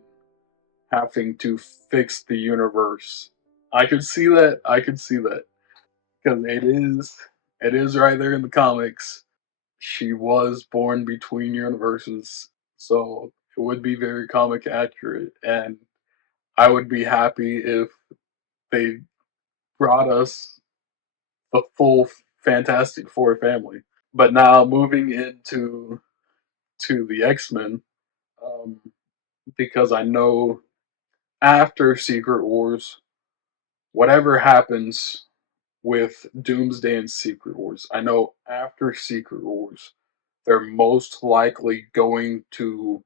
having to fix the universe. I could see that. I could see that because it is right there in the comics. She was born between universes, so it would be very comic accurate, and I would be happy if they brought us the full Fantastic Four family. But now moving into the X-Men, um, because I know after Secret Wars, whatever happens with Doomsday and Secret Wars, I know after Secret Wars, they're most likely going to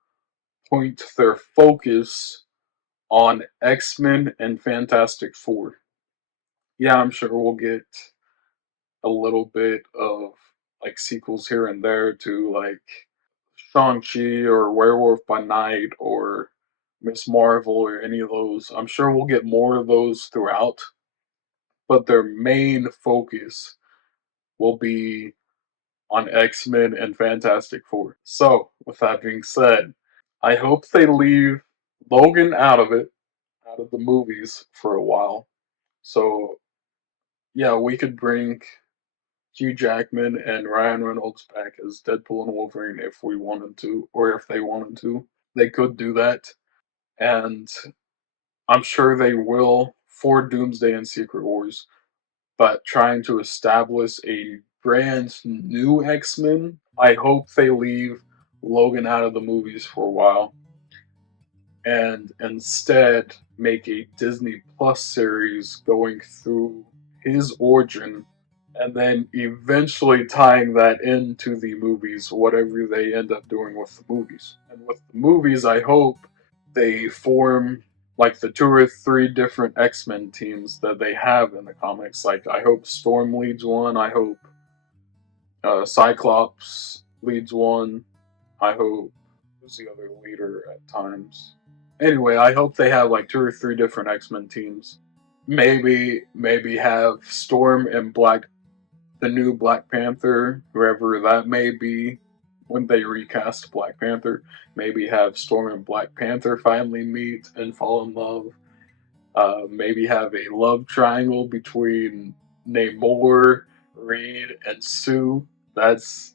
point their focus on X-Men and Fantastic Four. Yeah, I'm sure we'll get a little bit of like sequels here and there to like Shang-Chi or Werewolf by Night or Miss Marvel or any of those. I'm sure we'll get more of those throughout, but their main focus will be on X-Men and Fantastic Four. So, with that being said, I hope they leave Logan out of it, out of the movies for a while. So, yeah, we could bring Hugh Jackman and Ryan Reynolds back as Deadpool and Wolverine if we wanted to, or if they wanted to. They could do that, and I'm sure they will for Doomsday and Secret Wars. But trying to establish a brand new X-Men, I hope they leave Logan out of the movies for a while and instead make a Disney Plus series going through his origin and then eventually tying that into the movies, whatever they end up doing with the movies. And with the movies, I hope they form like the two or three different X-Men teams that they have in the comics. Like, I hope Storm leads one. I hope Cyclops leads one. I hope who's the other leader at times. Anyway, I hope they have like two or three different X-Men teams. Maybe have Storm and the new Black Panther, whoever that may be, when they recast Black Panther. Maybe have Storm and Black Panther finally meet and fall in love. Maybe have a love triangle between Namor, Reed, and Sue. That's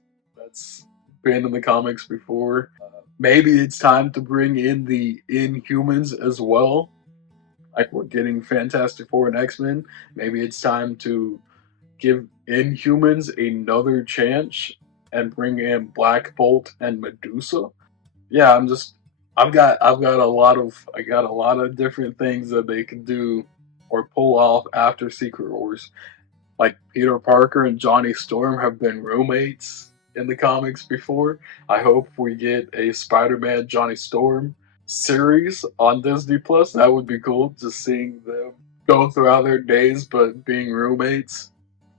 been in the comics before. Maybe it's time to bring in the Inhumans as well. Like we're getting Fantastic Four and X-Men. Maybe it's time to give Inhumans another chance and bring in Black Bolt and Medusa. Yeah, I got a lot of different things that they can do or pull off after Secret Wars. Like Peter Parker and Johnny Storm have been roommates in the comics before. I hope we get a Spider-Man Johnny Storm series on Disney Plus. That would be cool, just seeing them go throughout their days but being roommates.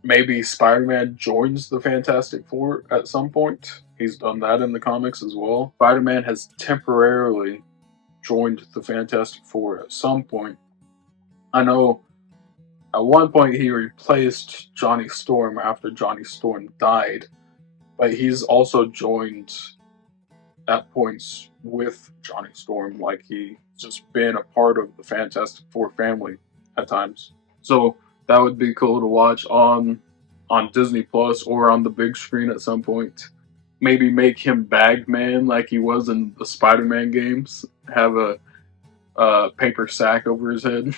maybe Spider-Man joins the Fantastic Four at some point. He's done that in the comics as well. Spider-Man has temporarily joined the Fantastic Four at some point. I know at one point he replaced Johnny Storm after Johnny Storm died, but he's also joined at points with Johnny Storm, like he's just been a part of the Fantastic Four family at times. So that would be cool to watch on Disney Plus or on the big screen at some point. Maybe make him Bagman like he was in the Spider-Man games. Have a paper sack over his head.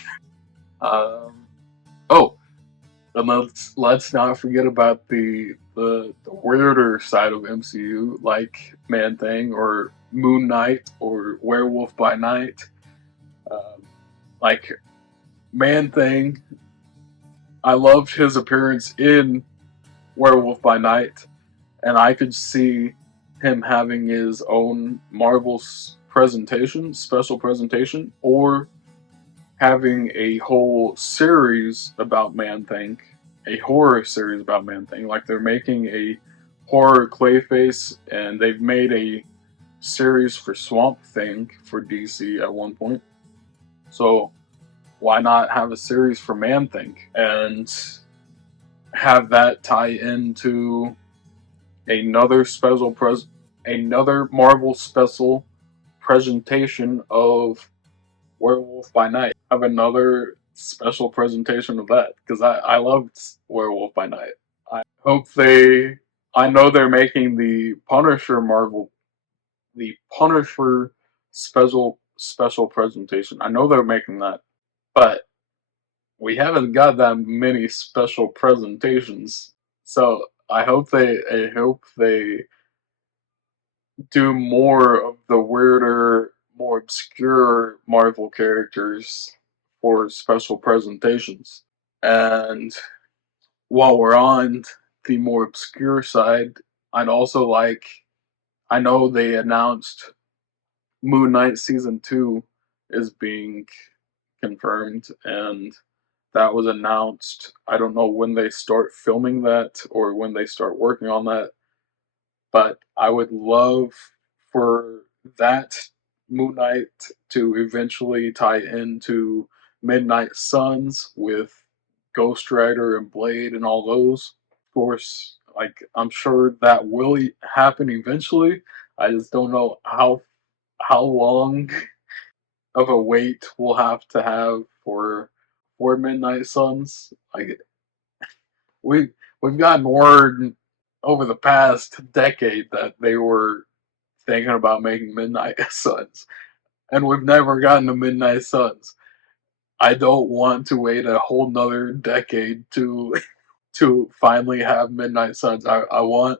Oh, and let's not forget about the weirder side of MCU, like Man Thing or Moon Knight or Werewolf by Night. Um, like Man Thing, I loved his appearance in Werewolf by Night, and I could see him having his own Marvel presentation, special presentation, or having a whole series about Man Thing, a horror series about Man Thing. Like they're making a horror Clayface, and they've made a series for Swamp Thing for DC at one point. So why not have a series for Man Thing and have that tie into another another Marvel special presentation of Werewolf by Night. Have another special presentation of that because I loved Werewolf by Night. I hope they. I know they're making the Punisher the Punisher special presentation. I know they're making that, but we haven't got that many special presentations. So I hope they do more of the weirder, more obscure Marvel characters for special presentations. And while we're on the more obscure side, I'd also like. I know they announced Moon Knight season 2 is being confirmed, and that was announced. I don't know when they start filming that or when they start working on that, but I would love for that Moon Knight to eventually tie into Midnight Suns with Ghost Rider and Blade and all those. Of course, like I'm sure that will happen eventually. I just don't know how long of a wait we'll have for Midnight Suns. Like we we've gotten word over the past decade that they were thinking about making Midnight Suns, and we've never gotten to Midnight Suns. I don't want to wait a whole nother decade to to finally have Midnight Suns. I want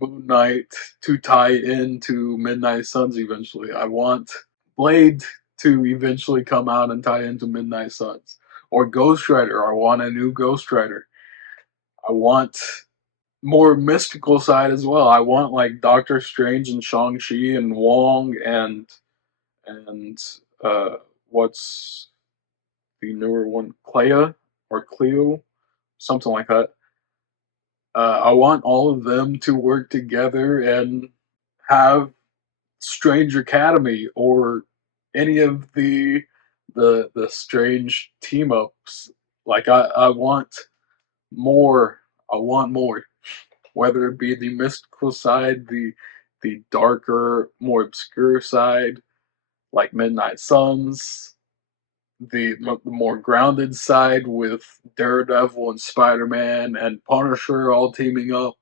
Moon Knight to tie into Midnight Suns eventually. I want Blade to eventually come out and tie into Midnight Suns. Or Ghost Rider. I want a new Ghost Rider. I want more mystical side as well. I want like Doctor Strange and Shang-Chi and Wong and uh what's the newer one? Clea or Cleo, something like that. I want all of them to work together and have Strange Academy or any of the strange team ups. Like I want more. I want more. Whether it be the mystical side, the darker, more obscure side, like Midnight Suns, the more grounded side with Daredevil and Spider Man and Punisher all teaming up,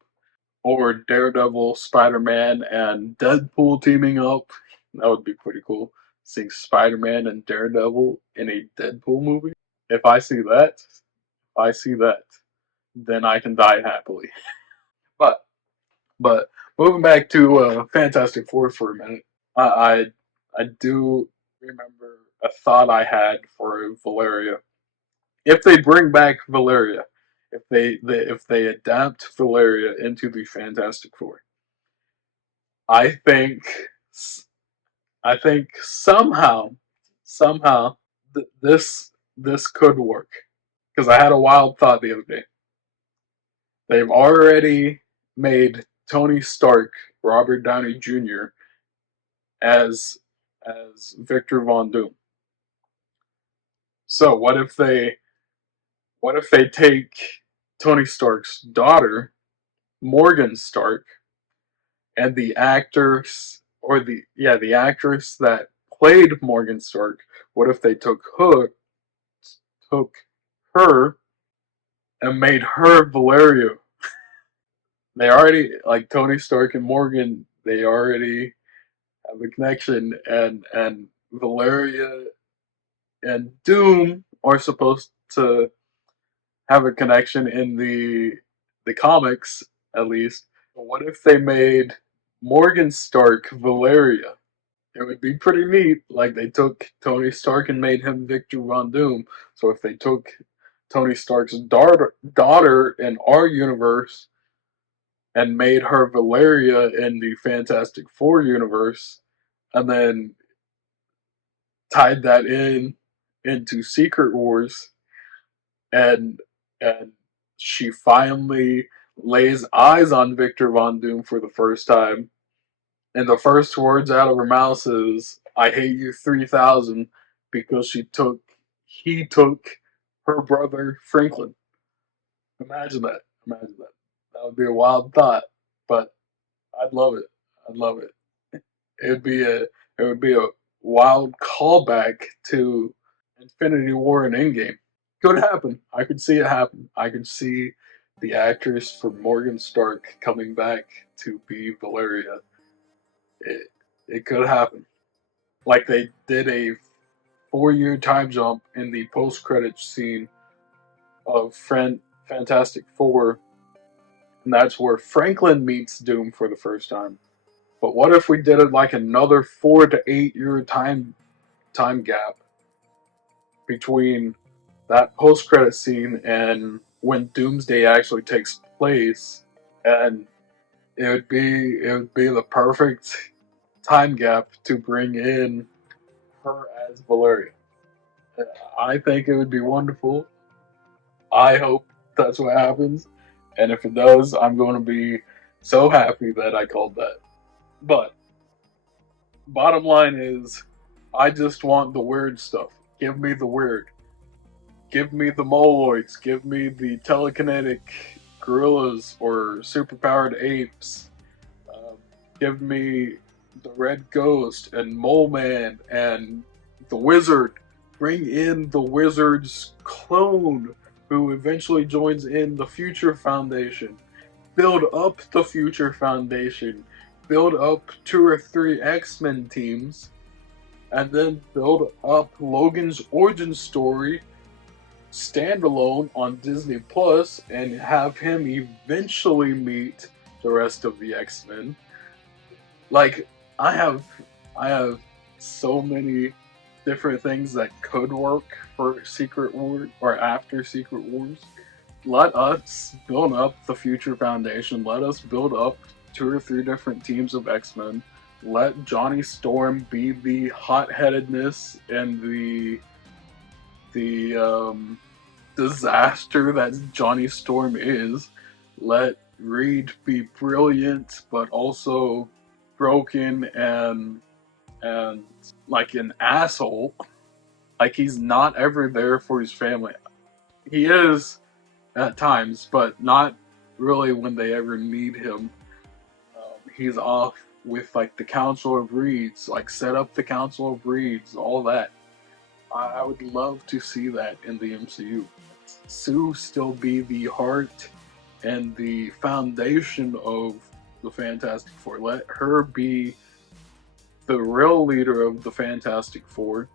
or Daredevil, Spider Man, and Deadpool teaming up. That would be pretty cool. Seeing Spider Man and Daredevil in a Deadpool movie. If I see that, then I can die happily. But but moving back to Fantastic Four for a minute, I, I I do remember a thought I had for Valeria. If they bring back Valeria, if they adapt Valeria into the Fantastic Four, I think I think somehow this could work because I had a wild thought the other day. They've already made Tony Stark, Robert Downey Jr. as Victor Von Doom. So what if they take Tony Stark's daughter, Morgan Stark, and the actress that played Morgan Stark, what if they took her and made her Valeria? They already, like, Tony Stark and Morgan, they already have a connection, and Valeria and Doom are supposed to have a connection in the comics, at least. But what if they made Morgan Stark Valeria? It would be pretty neat. Like, they took Tony Stark and made him Victor Von Doom. So if they took Tony Stark's daughter in our universe and made her Valeria in the Fantastic Four universe, and then tied that into Secret Wars, and and she finally lays eyes on Victor Von Doom for the first time, and the first words out of her mouth is, "I hate you 3,000," because he took her brother Franklin. Imagine that. Imagine that. That would be a wild thought, but I'd love it. I'd love it. It would be a wild callback to Infinity War and Endgame. Could happen. I could see it happen. I could see the actress for Morgan Stark coming back to be Valeria. It could happen. Like they did a 4-year time jump in the post-credits scene of Fantastic Four, and that's where Franklin meets Doom for the first time. But what if we did it like another 4 to 8 year time gap between that post credit scene and when Doomsday actually takes place, and it would be the perfect time gap to bring in her as Valeria. I think it would be wonderful. I hope that's what happens, and if it does, I'm going to be so happy that I called that. But bottom line is, I just want the weird stuff. Give me the weird. Give me the moloids. Give me the telekinetic gorillas or superpowered apes. Um, Give me the Red Ghost and Mole Man and the Wizard. Bring in the Wizard's clone, who eventually joins in the Future Foundation. Build up the Future Foundation. Build up 2 or 3 X-Men teams. And then build up Logan's origin story standalone on Disney Plus and have him eventually meet the rest of the X-Men. Like, I have I have so many different things that could work for Secret Wars or after Secret Wars. Let us build up the Future Foundation. Let us build up 2 or 3 different teams of X-Men. Let Johnny Storm be the hot-headedness and the disaster that Johnny Storm is. Let Reed be brilliant, but also broken and like an asshole. Like, he's not ever there for his family. He is at times, but not really when they ever need him. He's off with like the Council of Reeds, like set up the Council of Reeds, all that. I would love to see that in the MCU. Sue still be the heart and the foundation of the Fantastic Four. Let her be the real leader of the Fantastic Four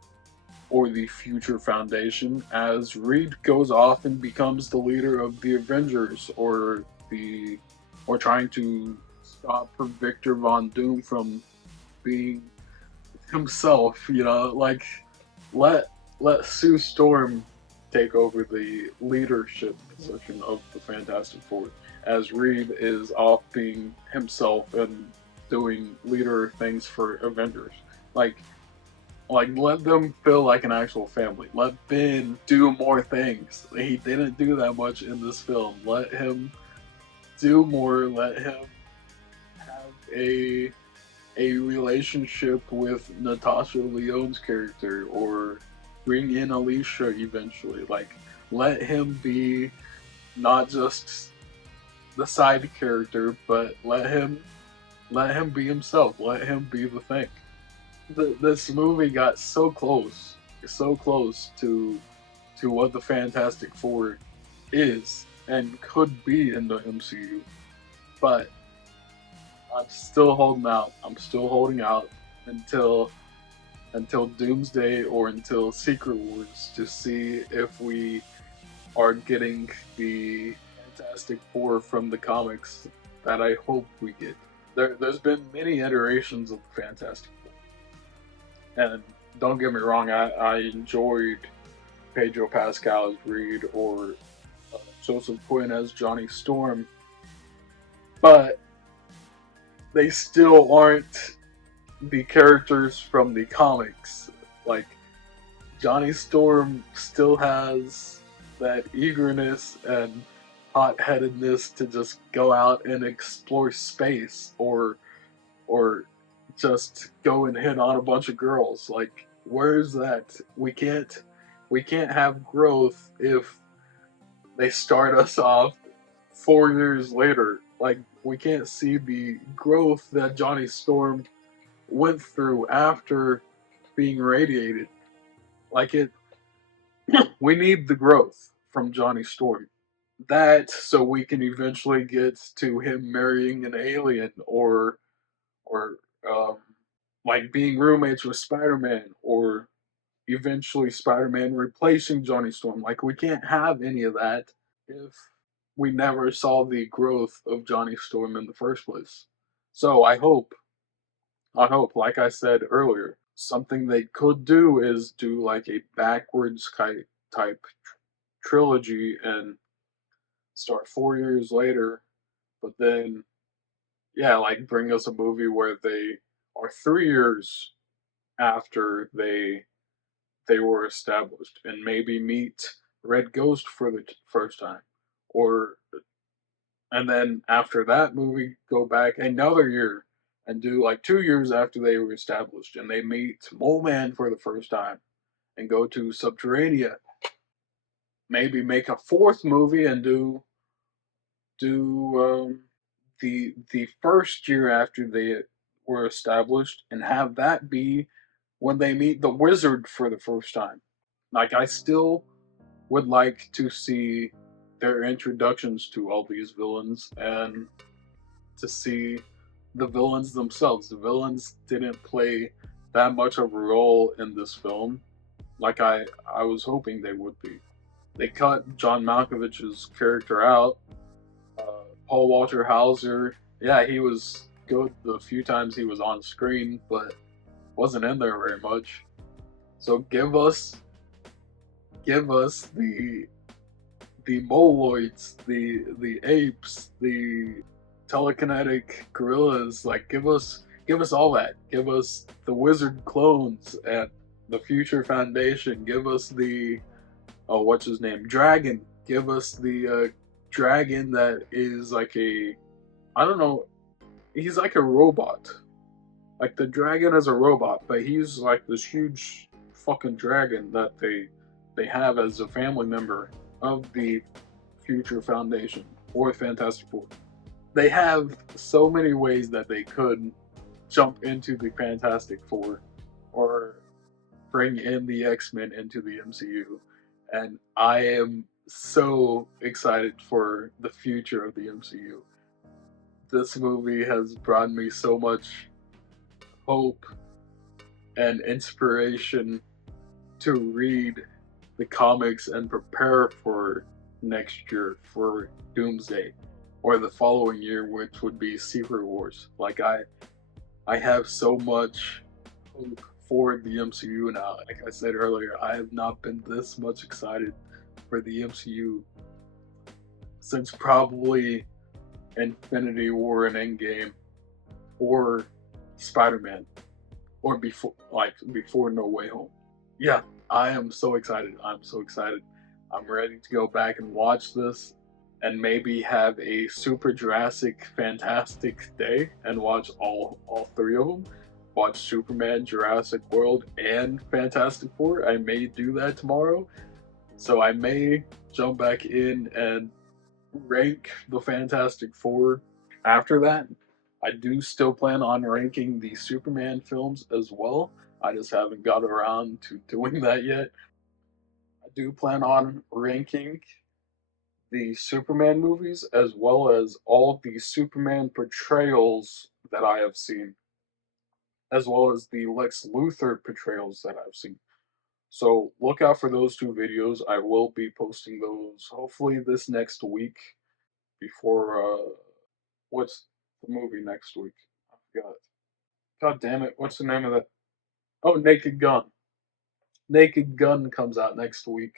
or the Future Foundation as Reed goes off and becomes the leader of the Avengers or trying to stop Victor Von Doom from being himself, like let Sue Storm take over the leadership position of the Fantastic Four, as Reed is off being himself and doing leader things for Avengers. Like let them feel like an actual family. Let Ben do more things. He didn't do that much in this film. Let him do more. Let him have a relationship with Natasha Lyonne's character, or bring in Alicia eventually. Like, let him be not just the side character, but let him be himself. Let him be the thing. This movie got so close to what the Fantastic Four is and could be in the MCU, but I'm still holding out. I'm still holding out until Doomsday or until Secret Wars to see if we are getting the Fantastic Four from the comics that I hope we get. There's been many iterations of the Fantastic Four, and don't get me wrong, I enjoyed Pedro Pascal as Reed or Joseph Quinn as Johnny Storm, but they still aren't the characters from the comics. Like, Johnny Storm still has that eagerness and hot headedness to just go out and explore space, or just go and hit on a bunch of girls. Like, where's that? We can't have growth if they start us off 4 years later. Like, we can't see the growth that Johnny Storm went through after being radiated. Like, we need the growth from Johnny Storm. That so we can eventually get to him marrying an alien, or um, like being roommates with Spider-Man, or eventually Spider-Man replacing Johnny Storm. Like, we can't have any of that if we never saw the growth of Johnny Storm in the first place. So I hope, like I said earlier, something they could do is do like a backwards type trilogy and start 4 years later, but then, yeah, like bring us a movie where they are 3 years after they were established and maybe meet Red Ghost for the first time, or and then after that movie go back another year and do like 2 years after they were established and they meet Mole Man for the first time and go to Subterranea. Maybe make a fourth movie and do the first year after they were established and have that be when they meet the Wizard for the first time. Like, I still would like to see their introductions to all these villains and to see the villains themselves. The villains didn't play that much of a role in this film, like I was hoping they would be. They cut John Malkovich's character out. Paul Walter Hauser, yeah, he was good the few times he was on screen, but wasn't in there very much. So give us the moloids, the apes, the telekinetic gorillas. Like, give us all that. Give us the wizard clones at the Future Foundation. Give us the what's his name, dragon. Give us the dragon that is like a, I don't know, he's like a robot. Like, the dragon is a robot, but he's like this huge fucking dragon that they have as a family member of the Future Foundation or Fantastic Four. They have so many ways that they could jump into the Fantastic Four or bring in the X-Men into the MCU. And I am so excited for the future of the MCU. This movie has brought me so much hope and inspiration to read the comics and prepare for next year for Doomsday, or the following year, which would be Secret Wars. Like, I have so much hope for the MCU now. Like I said earlier, I have not been this much excited for the MCU since probably Infinity War and Endgame, or Spider-Man, or before No Way Home. Yeah, I am so excited. I'm so excited. I'm ready to go back and watch this and maybe have a super Jurassic fantastic day and watch all three of them. Watch Superman, Jurassic World, and Fantastic Four. I may do that tomorrow, so I may jump back in and rank the Fantastic Four after that. I do still plan on ranking the Superman films as well. I just haven't got around to doing that yet. I do plan on ranking the Superman movies as well as all the Superman portrayals that I have seen, as well as the Lex Luthor portrayals that I've seen. So look out for those two videos. I will be posting those hopefully this next week before what's the movie next week? I forgot. God damn it, what's the name of that? Oh, Naked Gun. Naked Gun comes out next week.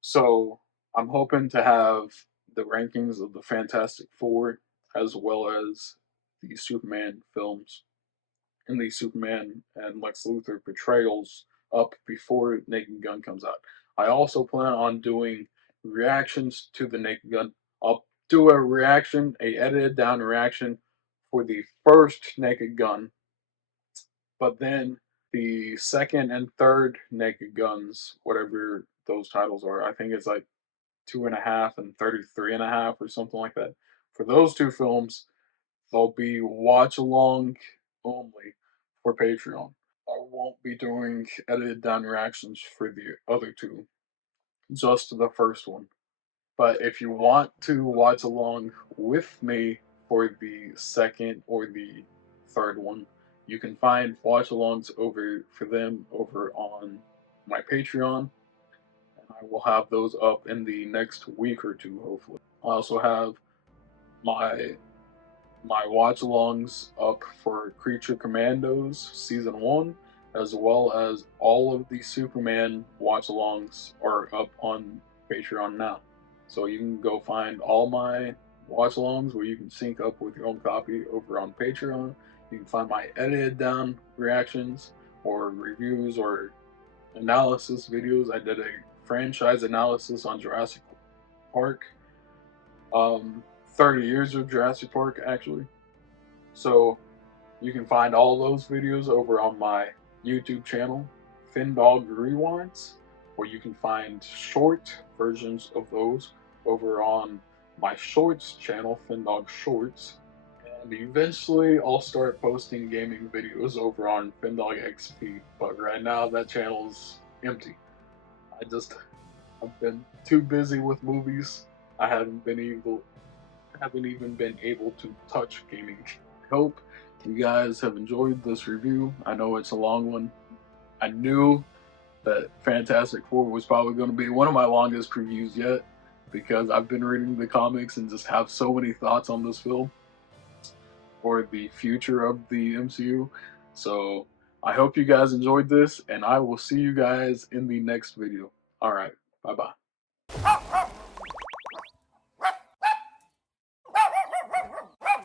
So I'm hoping to have the rankings of the Fantastic Four as well as the Superman films and the Superman and Lex Luthor portrayals up before Naked Gun comes out. I also plan on doing reactions to the Naked Gun. I'll do a reaction, a edited down reaction for the first Naked Gun, but then the second and third Naked Guns, whatever those titles are, I think it's like 2.5 and 33.5 or something like that. For those two films, they'll be watch along only for Patreon. I won't be doing edited down reactions for the other two, just the first one. But if you want to watch along with me for the second or the third one, you can find watch alongs over for them over on my Patreon, and I will have those up in the next week or two, hopefully. I also have my watch alongs up for Creature Commandos Season 1, as well as all of the Superman watch alongs are up on Patreon now. So you can go find all my watch alongs where you can sync up with your own copy over on Patreon. You can find my edited down reactions or reviews or analysis videos. I did a franchise analysis on Jurassic Park. 30 years of Jurassic Park, actually. So you can find all those videos over on my YouTube channel, Findawg Rewinds, or you can find short versions of those over on my Shorts channel, Findawg Shorts. And eventually I'll start posting gaming videos over on Findawg XP, but right now that channel's empty. I've been too busy with movies. I haven't even been able to touch gaming. I hope you guys have enjoyed this review. I know it's a long one. I knew that Fantastic Four was probably going to be one of my longest previews yet because I've been reading the comics and just have so many thoughts on this film for the future of the MCU. So I hope you guys enjoyed this, and I will see you guys in the next video. Alright, bye bye.